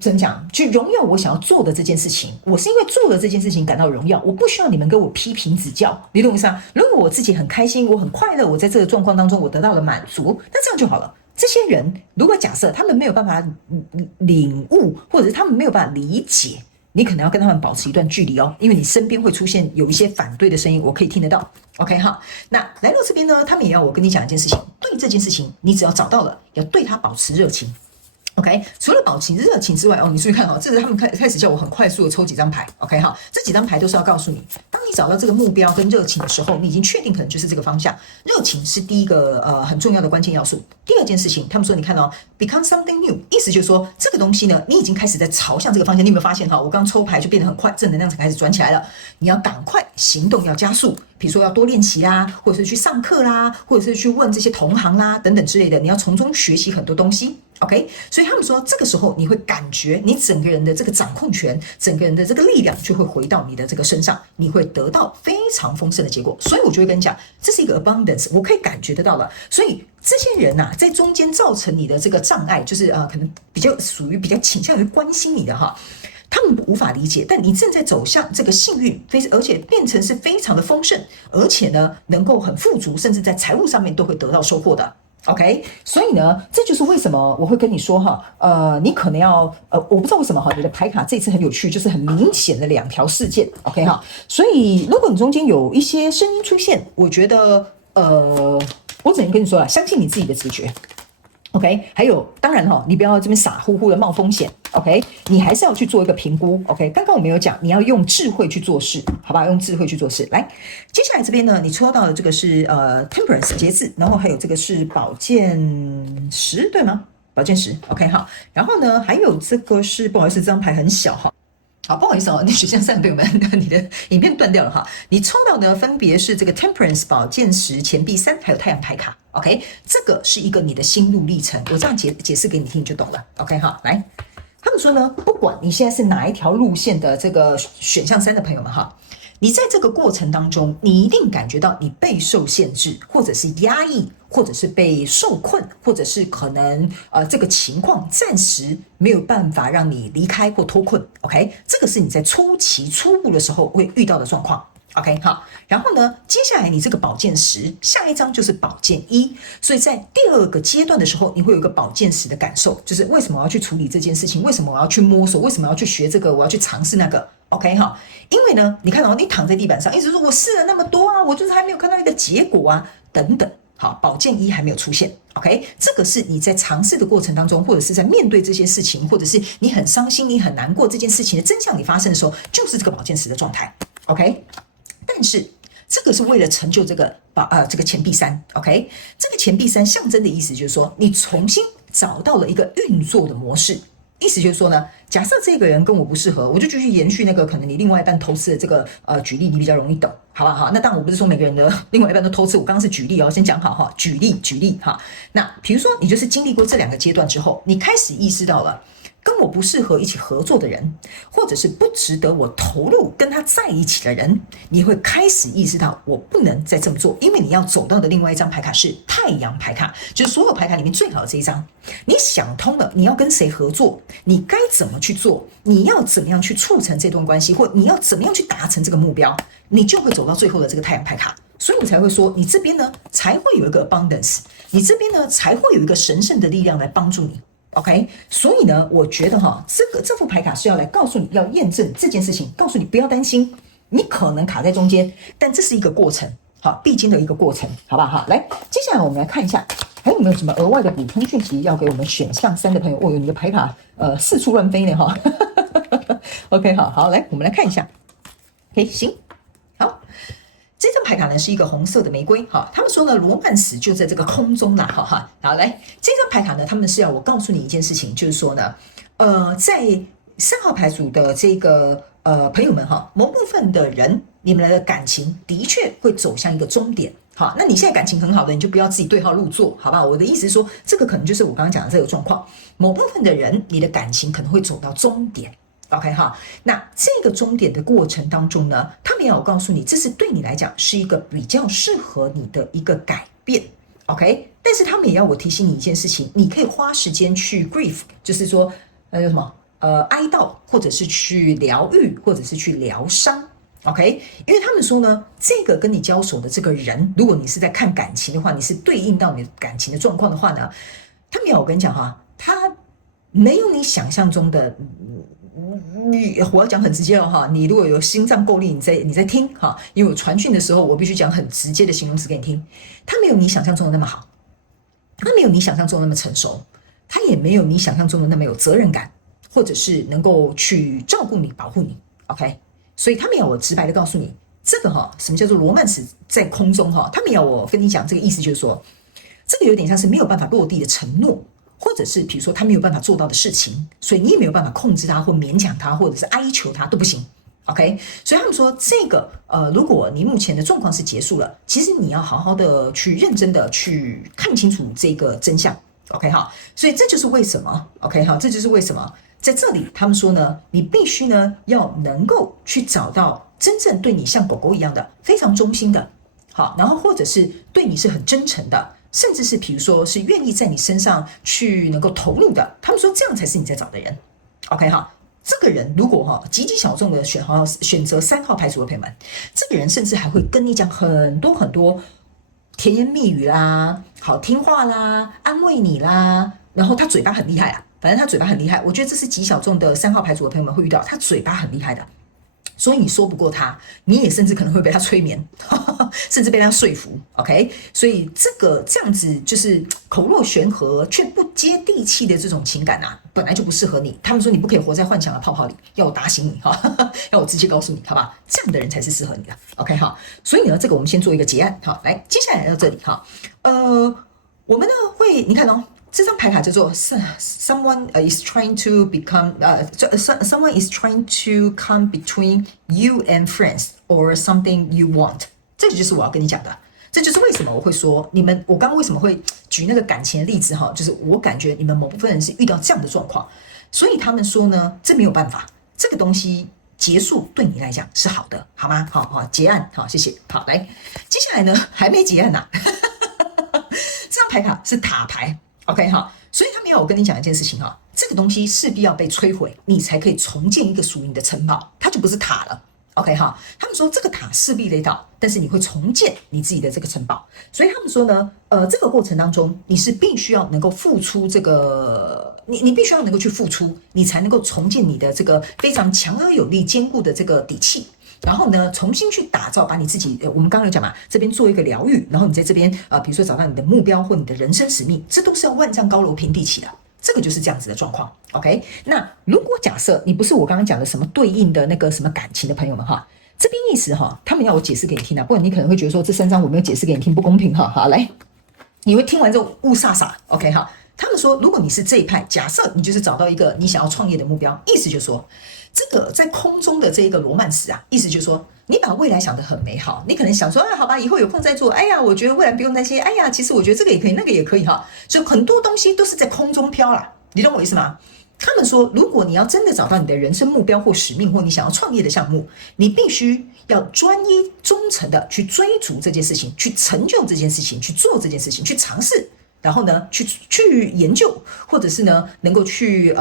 怎麼講？去榮耀我想要做的這件事情，我是因為做了這件事情感到榮耀，我不需要你們跟我批評指教，你懂我意思啊？如果我自己很開心，我很快樂，我在這個狀況當中我得到了滿足，那這樣就好了。這些人如果假設他們沒有辦法領悟，或者是他們沒有辦法理解，你可能要跟他們保持一段距離因為你身邊會出現有一些反對的聲音，我可以聽得到。OK 那來到這邊呢，他們也要我跟你講一件事情，對這件事情你只要找到了，要對他保持熱情。OK， 除了保持熱情之外，你注意看這是他們開始叫我很快速的抽幾張牌。OK 哈，這幾張牌都是要告訴你，當你找到這個目標跟熱情的時候，你已經確定可能就是這個方向。熱情是第一個很重要的關鍵要素。第二件事情，他們說你看become something new， 意思就是說這個東西呢，你已經開始在朝向這個方向。你有沒有發現我剛抽牌就變得很快，正能量才開始轉起來了。你要趕快行動，要加速，比如說要多練習啦，或者是去上課啦，或者是去問這些同行啦等等之類的，你要從中學習很多東西。OK， 所以他們說這個時候你會感覺你整個人的這個掌控權，整個人的這個力量就會回到你的這個身上，你會得到非常豐盛的結果。所以我就會跟你講，這是一個 abundance， 我可以感覺得到了。所以這些人在中間造成你的這個障礙，就是可能屬於比較傾向於關心你的他們無法理解，但你正在走向這個幸運，而且變成是非常的豐盛，而且呢能夠很富足，甚至在財務上面都會得到收穫的。OK， 所以呢，這就是為什麼我會跟你說你可能要我不知道為什麼你的牌卡這次很有趣，就是很明顯的2條事件。OK 所以如果你中間有一些聲音出現，我覺得我只能跟你說相信你自己的直覺。OK， 還有當然你不要這邊傻乎乎的冒風險。OK， 你還是要去做一個評估。OK， 剛剛我們有講，你要用智慧去做事，好吧？用智慧去做事。来，接下來這邊呢，你抽到的這個是Temperance 節制，然後還有這個是寶劍10，對嗎？寶劍10。OK， 好。然後呢，還有這個是不好意思，这張牌很小好，不好意思那選項3的朋友們，你的影片斷掉了你抽到的分別是這個 Temperance 寶劍10、錢幣3，還有太陽牌卡。OK， 這個是一個你的心路歷程，我這樣解釋給你聽，你就懂了。OK 來，他們說呢，不管你現在是哪一條路線的這個選項3的朋友們你在這個過程當中，你一定感覺到你備受限制，或者是壓抑，或者是被受困，或者是可能這個情況暫時沒有辦法讓你離開或脫困。OK， 這個是你在初步的時候會遇到的狀況。OK， 好，然後呢，接下來你這個寶劍10，下一張就是寶劍1，所以在第2個階段的時候，你會有一個寶劍10的感受，就是為什麼我要去處理這件事情？為什麼我要去摸索？為什麼要去學這個？我要去嘗試那個？OK， 好，因為呢，你看你躺在地板上，一直說我試了那麼多我就是還沒有看到一個結果等等。好，寶劍1還沒有出現。OK， 這個是你在嘗試的過程當中，或者是在面對這些事情，或者是你很傷心、你很難過這件事情的真相你發生的時候，就是這個寶劍10的狀態。OK。但是這個是為了成就這個錢幣3。 OK， 這個錢幣3象徵的意思就是說，你重新找到了一個運作的模式。意思就是說呢，假設這個人跟我不適合，我就繼續延續那個可能你另外一半偷吃的這個舉例，你比較容易懂，好不好？那當然我不是說每個人的另外一半都偷吃，我剛剛是舉例先講好舉例那比如說你就是經歷過這2個階段之後，你開始意識到了跟我不適合一起合作的人，或者是不值得我投入跟他在一起的人，你會開始意識到我不能再這麼做，因為你要走到的另外一張牌卡是太陽牌卡，就是所有牌卡裡面最好的這一張。你想通了，你要跟誰合作，你該怎麼去做，你要怎麼樣去促成這段關係，或你要怎麼樣去達成這個目標，你就會走到最後的這個太陽牌卡。所以我才會說，你這邊呢才會有一個 abundance， 你這邊呢才會有一個神聖的力量來幫助你。OK， 所以呢，我覺得這副牌卡是要來告訴你，要驗證這件事情，告訴你不要擔心，你可能卡在中間，但這是一個過程，必經的一個過程，好不好？來，接下來我們來看一下，還有沒有什麼額外的補充訊息要給我們選項3的朋友？你的牌卡四處亂飛呢OK， 好，來，我們來看一下。OK， 行，好。這張牌卡呢是一個紅色的玫瑰，他們說呢，羅曼史就在這個空中啦，好，來，這張牌卡呢，他們是要我告訴你一件事情，就是說呢，在3號牌組的這個朋友們某部分的人，你們的感情的確會走向一個終點，那你現在感情很好的，你就不要自己對號入座，好吧？我的意思是說，這個可能就是我剛剛講的這個狀況，某部分的人，你的感情可能會走到終點。OK 那這個終點的過程當中呢，他們也要告訴你，這是對你來講是一個比較適合你的一個改變。OK， 但是他們也要我提醒你一件事情，你可以花時間去 grief， 就是說什麼哀悼，或者是去療癒，或者是去療傷。OK， 因為他們說呢，這個跟你交手的這個人，如果你是在看感情的話，你是對應到你的感情的狀況的話呢，他們要我跟你講他沒有你想象中的。我要講很直接你如果有心臟夠力，你在聽因為我傳訊的時候，我必須講很直接的形容詞給你聽。他沒有你想象中的那麼好，他沒有你想象中的那麼成熟，他也沒有你想象中的那麼有責任感，或者是能夠去照顧你、保護你。OK， 所以他們要我直白的告訴你，這個什麼叫做羅曼史在空中他們要我跟你講這個意思，就是說，這個有點像是沒有辦法落地的承諾，或者是比如說他沒有辦法做到的事情，所以你也沒有辦法控制他或勉強他，或者是哀求他都不行。OK， 所以他們說這個如果你目前的狀況是結束了，其實你要好好的去認真的去看清楚這個真相。OK 哈，所以這就是為什麼 OK 哈，這就是為什麼在這裡他們說呢，你必須呢要能夠去找到真正對你像狗狗一樣的非常忠心的，好，然後或者是對你是很真誠的，甚至是比如說是願意在你身上去能夠投入的，他們說這樣才是你在找的人。OK 哈，這個人如果極其小眾的選擇3號牌組的朋友們，這個人甚至還會跟你講很多很多甜言蜜語啦，好聽話啦，安慰你啦，然後他嘴巴很厲害啊，反正他嘴巴很厲害，我覺得這是極小眾的3號牌組的朋友們會遇到，他嘴巴很厲害的，所以你說不過他，你也甚至可能會被他催眠，甚至被他說服。OK， 所以這樣子就是口若懸河卻不接地氣的這種情感啊，本來就不適合你。他們說你不可以活在幻想的泡泡裡，要我打醒你要我直接告訴你，好吧？這樣的人才是適合你的。OK 哈，所以呢，這個我們先做一個結案。好，來，接下來到這裡哈，我們呢會，你看這張牌卡叫做 someone is trying to become someone is trying to come between you and friends or something you want。這就是我要跟你講的，這就是為什麼我會說你們，我剛剛為什麼會舉那個感情的例子哈，就是我感覺你們某部分人是遇到這樣的狀況，所以他們說呢，這沒有辦法，這個東西結束對你來講是好的，好嗎？好，結案，好，謝謝。好，來，接下來呢還沒結案吶，這張牌卡是塔牌。OK 哈，所以他們要我跟你講一件事情哈，這個東西勢必要被摧毀，你才可以重建一個屬於你的城堡，它就不是塔了。OK 哈，他們說這個塔勢必得倒，但是你會重建你自己的這個城堡。所以他們說呢，這個過程當中你是必須要能夠付出這個，你必須要能夠去付出，你才能夠重建你的這個非常強而有力、堅固的這個底氣。然後呢，重新去打造，把你自己，我們剛剛有講嘛，這邊做一個療癒，然後你在這邊比如說找到你的目標或你的人生使命，這都是要萬丈高樓平地起的，這個就是這樣子的狀況。OK， 那如果假設你不是我剛剛講的什麼對應的那個什麼感情的朋友們哈，這邊意思哈，他們要我解釋給你聽啊，不然你可能會覺得說這3張我沒有解釋給你聽不公平哈。好，來，你會聽完之後霧煞煞。OK 哈，他們說如果你是這一派，假設你就是找到一個你想要創業的目標，意思就是說。這個在空中的這一個羅曼史啊，意思就是說，你把未來想得很美好，你可能想說，好吧，以後有空再做。哎呀，我覺得未來不用擔心。哎呀，其實我覺得這個也可以，那個也可以哈。所以很多東西都是在空中飄啦，你懂我意思嗎？他們說，如果你要真的找到你的人生目標或使命，或你想要創業的項目，你必須要專一、忠誠的去追逐這件事情，去成就這件事情，去做這件事情，去嘗試，然後呢，去研究，或者是呢，能夠去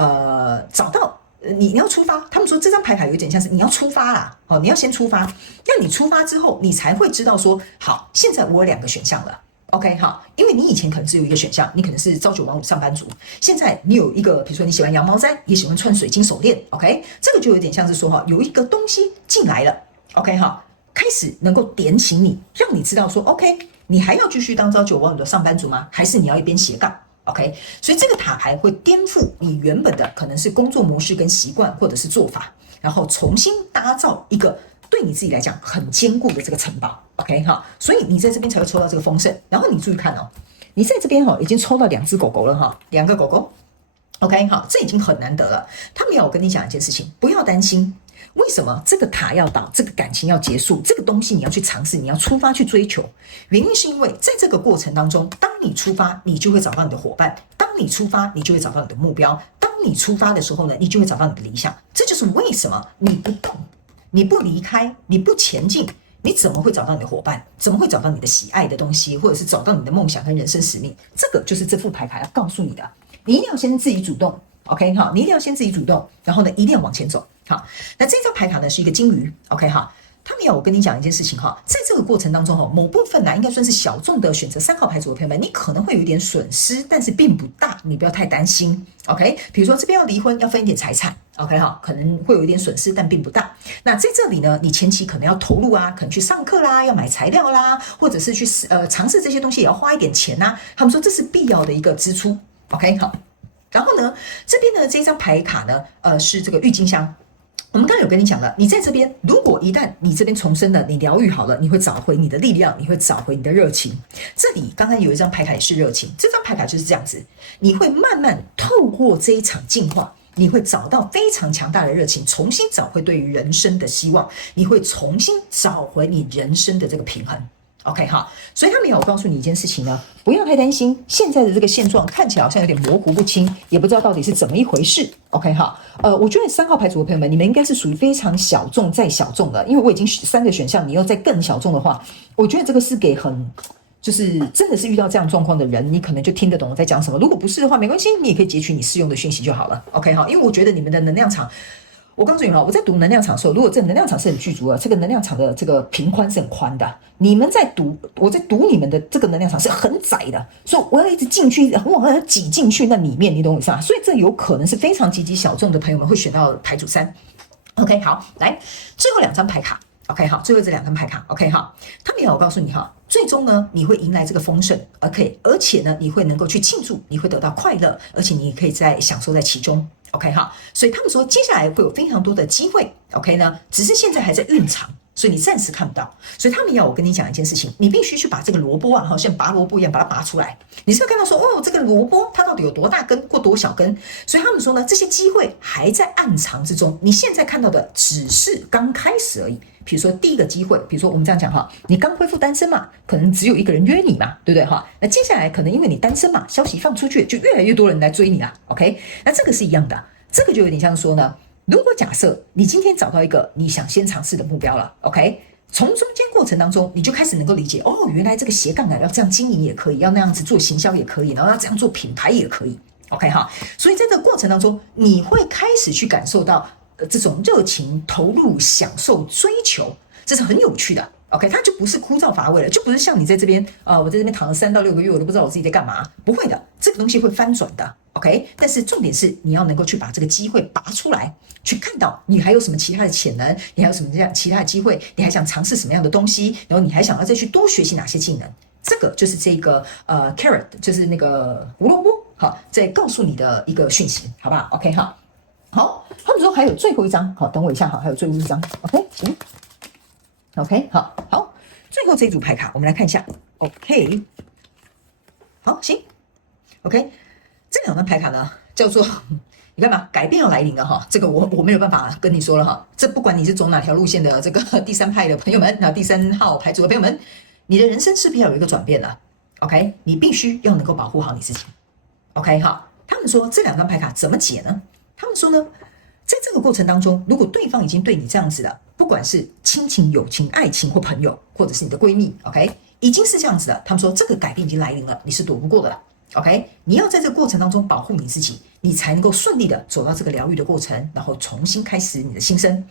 找到。你要出發，他們說這張牌卡有點像是你要出發啦，你要先出發，那你出發之後，你才會知道說，好，現在我有2個選項了 ，OK 好，因為你以前可能只有一個選項，你可能是朝9晚5上班族，現在你有一個，比如說你喜歡羊毛氈，也喜歡穿水晶手鏈 ，OK， 這個就有點像是說有一個東西進來了 ，OK 好，開始能夠點醒你，讓你知道說 ，OK， 你還要繼續當朝9晚5的上班族嗎？還是你要一邊斜槓？OK， 所以這個塔牌會顛覆你原本的可能是工作模式跟習慣或者是做法，然後重新打造一個對你自己來講很堅固的這個城堡。OK 哈，所以你在這邊才會抽到這個豐盛。然後你注意看哦，你在這邊已經抽到2隻狗狗了哈，2個狗狗。OK 好，這已經很難得了。他們要我跟你講一件事情，不要擔心。為什麼這個塔要倒，這個感情要結束，這個東西你要去嘗試，你要出發去追求？原因是因為在這個過程當中，當你出發，你就會找到你的夥伴；當你出發，你就會找到你的目標；當你出發的時候呢，你就會找到你的理想。這就是為什麼你不動，你不離開，你不前進，你怎麼會找到你的夥伴？怎麼會找到你的喜愛的東西，或者是找到你的夢想跟人生使命？這個就是這副牌卡要告訴你的。你一定要先自己主動。OK 好，你一定要先自己主動，然後呢，一定要往前走。好，那這張牌卡呢是一個金魚。OK 好，他們要我跟你講一件事情哈，在這個過程當中某部分呢應該算是小眾的選擇3號牌組的朋友們，你可能會有一點損失，但是並不大，你不要太擔心。OK， 比如說這邊要離婚，要分一點財產。OK 好，可能會有一點損失，但並不大。那在這裡呢，你前期可能要投入啊，可能去上課啦，要買材料啦，或者是去嘗試這些東西也要花一點錢吶。他們說這是必要的一個支出。OK 好。然後呢，這邊呢這張牌卡呢，是這個鬱金香。我們剛剛有跟你講了，你在這邊，如果一旦你這邊重生了，你療癒好了，你會找回你的力量，你會找回你的熱情。這裡剛剛有一張牌卡也是熱情，這張牌卡就是這樣子，你會慢慢透過這一場進化，你會找到非常強大的熱情，重新找回對於人生的希望，你會重新找回你人生的這個平衡。OK 好，所以他們要我告訴你一件事情呢，不要太擔心現在的這個現狀看起來好像有點模糊不清，也不知道到底是怎麼一回事。OK 好，我覺得3號牌組的朋友們，你們應該是屬於非常小眾再小眾的，因為我已經3個選項，你又再更小眾的話，我覺得這個是給就是真的是遇到這樣狀況的人，你可能就聽得懂我在講什麼。如果不是的話，沒關係，你也可以截取你適用的訊息就好了。OK 好，因為我覺得你們的能量場。我告訴你們，我在讀能量場的時候，如果這個能量場是很具足的，這個能量場的這個頻寬是很寬的。你們在讀，我在讀你們的這個能量場是很窄的，所以我要一直進去，我要擠進去那裡面，你懂我意思嗎？所以這有可能是非常極其小眾的朋友們會選到牌組3。OK， 好，來最後2張牌卡。OK， 好，最後這2張牌卡。OK， 好，他們要我告訴你哈，最終呢，你會迎來這個豐盛。OK， 而且呢，你會能夠去慶祝，你會得到快樂，而且你也可以在享受在其中。OK 好，所以他們說接下來會有非常多的機會 ，OK 呢，只是現在還在蘊藏，所以你暫時看不到。所以他們要我跟你講一件事情，你必須去把這個蘿蔔啊，好像拔蘿蔔一樣把它拔出來。你是不是看到說，哦，這個蘿蔔它到底有多大根或多小根？所以他們說呢，這些機會還在暗藏之中，你現在看到的只是剛開始而已。比如說第一個機會，比如說我們這樣講哈，你剛恢復單身嘛，可能只有一個人約你嘛，對不對哈？那接下來可能因為你單身嘛，消息放出去，就越來越多人來追你啦。OK， 那這個是一樣的，這個就有點像說呢，如果假設你今天找到一個你想先嘗試的目標了 ，OK， 從中間過程當中，你就開始能夠理解，哦，原來這個斜槓要這樣經營也可以，要那樣子做行銷也可以，然後要這樣做品牌也可以 ，OK 哈。所以在這個過程當中，你會開始去感受到這種熱情、投入、享受、追求，這是很有趣的。OK， 它就不是枯燥乏味了，就不是像你在這邊我在這邊躺了3到6個月，我都不知道我自己在幹嘛。不會的，這個東西會翻轉的。OK， 但是重點是你要能夠去把這個機會拔出來，去看到你還有什麼其他的潛能，你還有什麼這樣其他的機會，你還想嘗試什麼樣的東西，然後你還想要再去多學習哪些技能。這個就是這個carrot， 就是那個胡蘿蔔，好，在告訴你的一個訊息，好不好 ？OK， 好，好，他們說還有最後一張，好，等我一下，好，還有最後一張 ，OK， 行。OK， 好，最後這組牌卡我們來看一下。OK， 好，行。OK， 這2張牌卡呢叫做你看嘛，改變要來臨了哈。這個我沒有辦法跟你說了哈。這不管你是走哪條路線的這個第3派的朋友們，第3號牌組的朋友們，你的人生勢必要有一個轉變了。OK， 你必須要能夠保護好你自己。OK， 好，他們說這2張牌卡怎麼解呢？他們說呢，在這個過程當中，如果對方已經對你這樣子了，不管是親情、友情、愛情或朋友，或者是你的閨蜜 ，OK， 已經是這樣子的。他們說這個改變已經來臨了，你是躲不過的了。OK， 你要在這個過程當中保護你自己，你才能夠順利的走到這個療癒的過程，然後重新開始你的新生。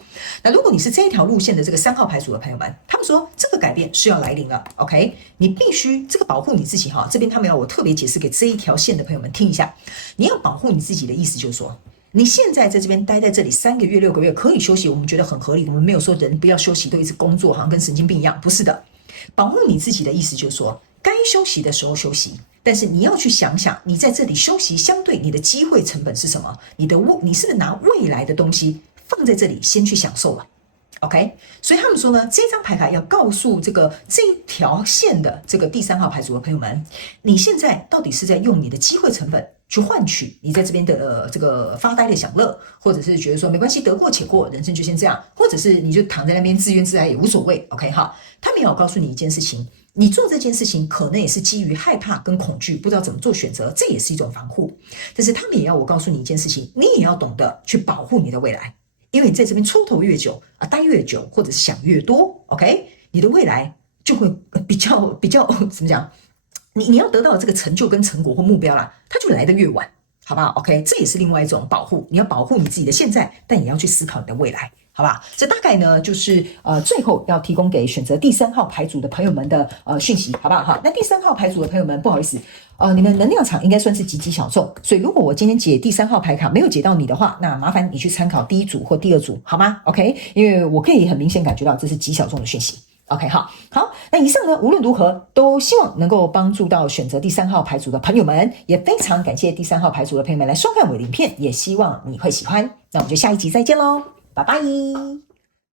那如果你是這一條路線的這個3號牌組的朋友們，他們說這個改變是要來臨了。OK， 你必須這個保護你自己哈。這邊他們要我特別解釋給這一條線的朋友們聽一下，你要保護你自己的意思就是說，你現在在這邊待在這裡3個月、6個月可以休息，我們覺得很合理。我們沒有說人不要休息，都一直工作，好像跟神經病一樣，不是的。保護你自己的意思就是說，該休息的時候休息，但是你要去想想，你在這裡休息，相對你的機會成本是什麼？你是不是拿未來的東西放在這裡先去享受了 ？OK， 所以他們說呢，這張牌卡要告訴這一條線的這個第3號牌組的朋友們，你現在到底是在用你的機會成本去換取你在這邊的這個發呆的享樂，或者是覺得說沒關係，得過且過，人生就先這樣，或者是你就躺在那邊自怨自艾也無所謂。OK， 好，他們也要告訴你一件事情，你做這件事情可能也是基於害怕跟恐懼，不知道怎麼做選擇，這也是一種防護。但是他們也要我告訴你一件事情，你也要懂得去保護你的未來，因為你在這邊出頭越久啊，待越久，或者是想越多 ，OK， 你的未来就會比較怎麼講？你要得到這個成就跟成果或目標啦，它就來得越晚，好不好 ？OK， 這也是另外一種保護。你要保護你自己的現在，但也要去思考你的未来，好吧？這大概呢就是最後要提供給選擇第3號牌組的朋友們的訊息，好不好？好，那第3號牌組的朋友們，不好意思，你們能量場應該算是極其小眾，所以如果我今天解第3號牌卡沒有解到你的話，那麻煩你去參考第1組或第2組，好嗎 ？OK， 因為我可以很明顯感覺到這是極小眾的訊息。OK， 好，那以上呢，無論如何都希望能夠幫助到選擇第3號牌組的朋友們，也非常感謝第3號牌組的朋友們來收看我的影片，也希望你會喜歡。那我們就下一集再見嘍，拜拜。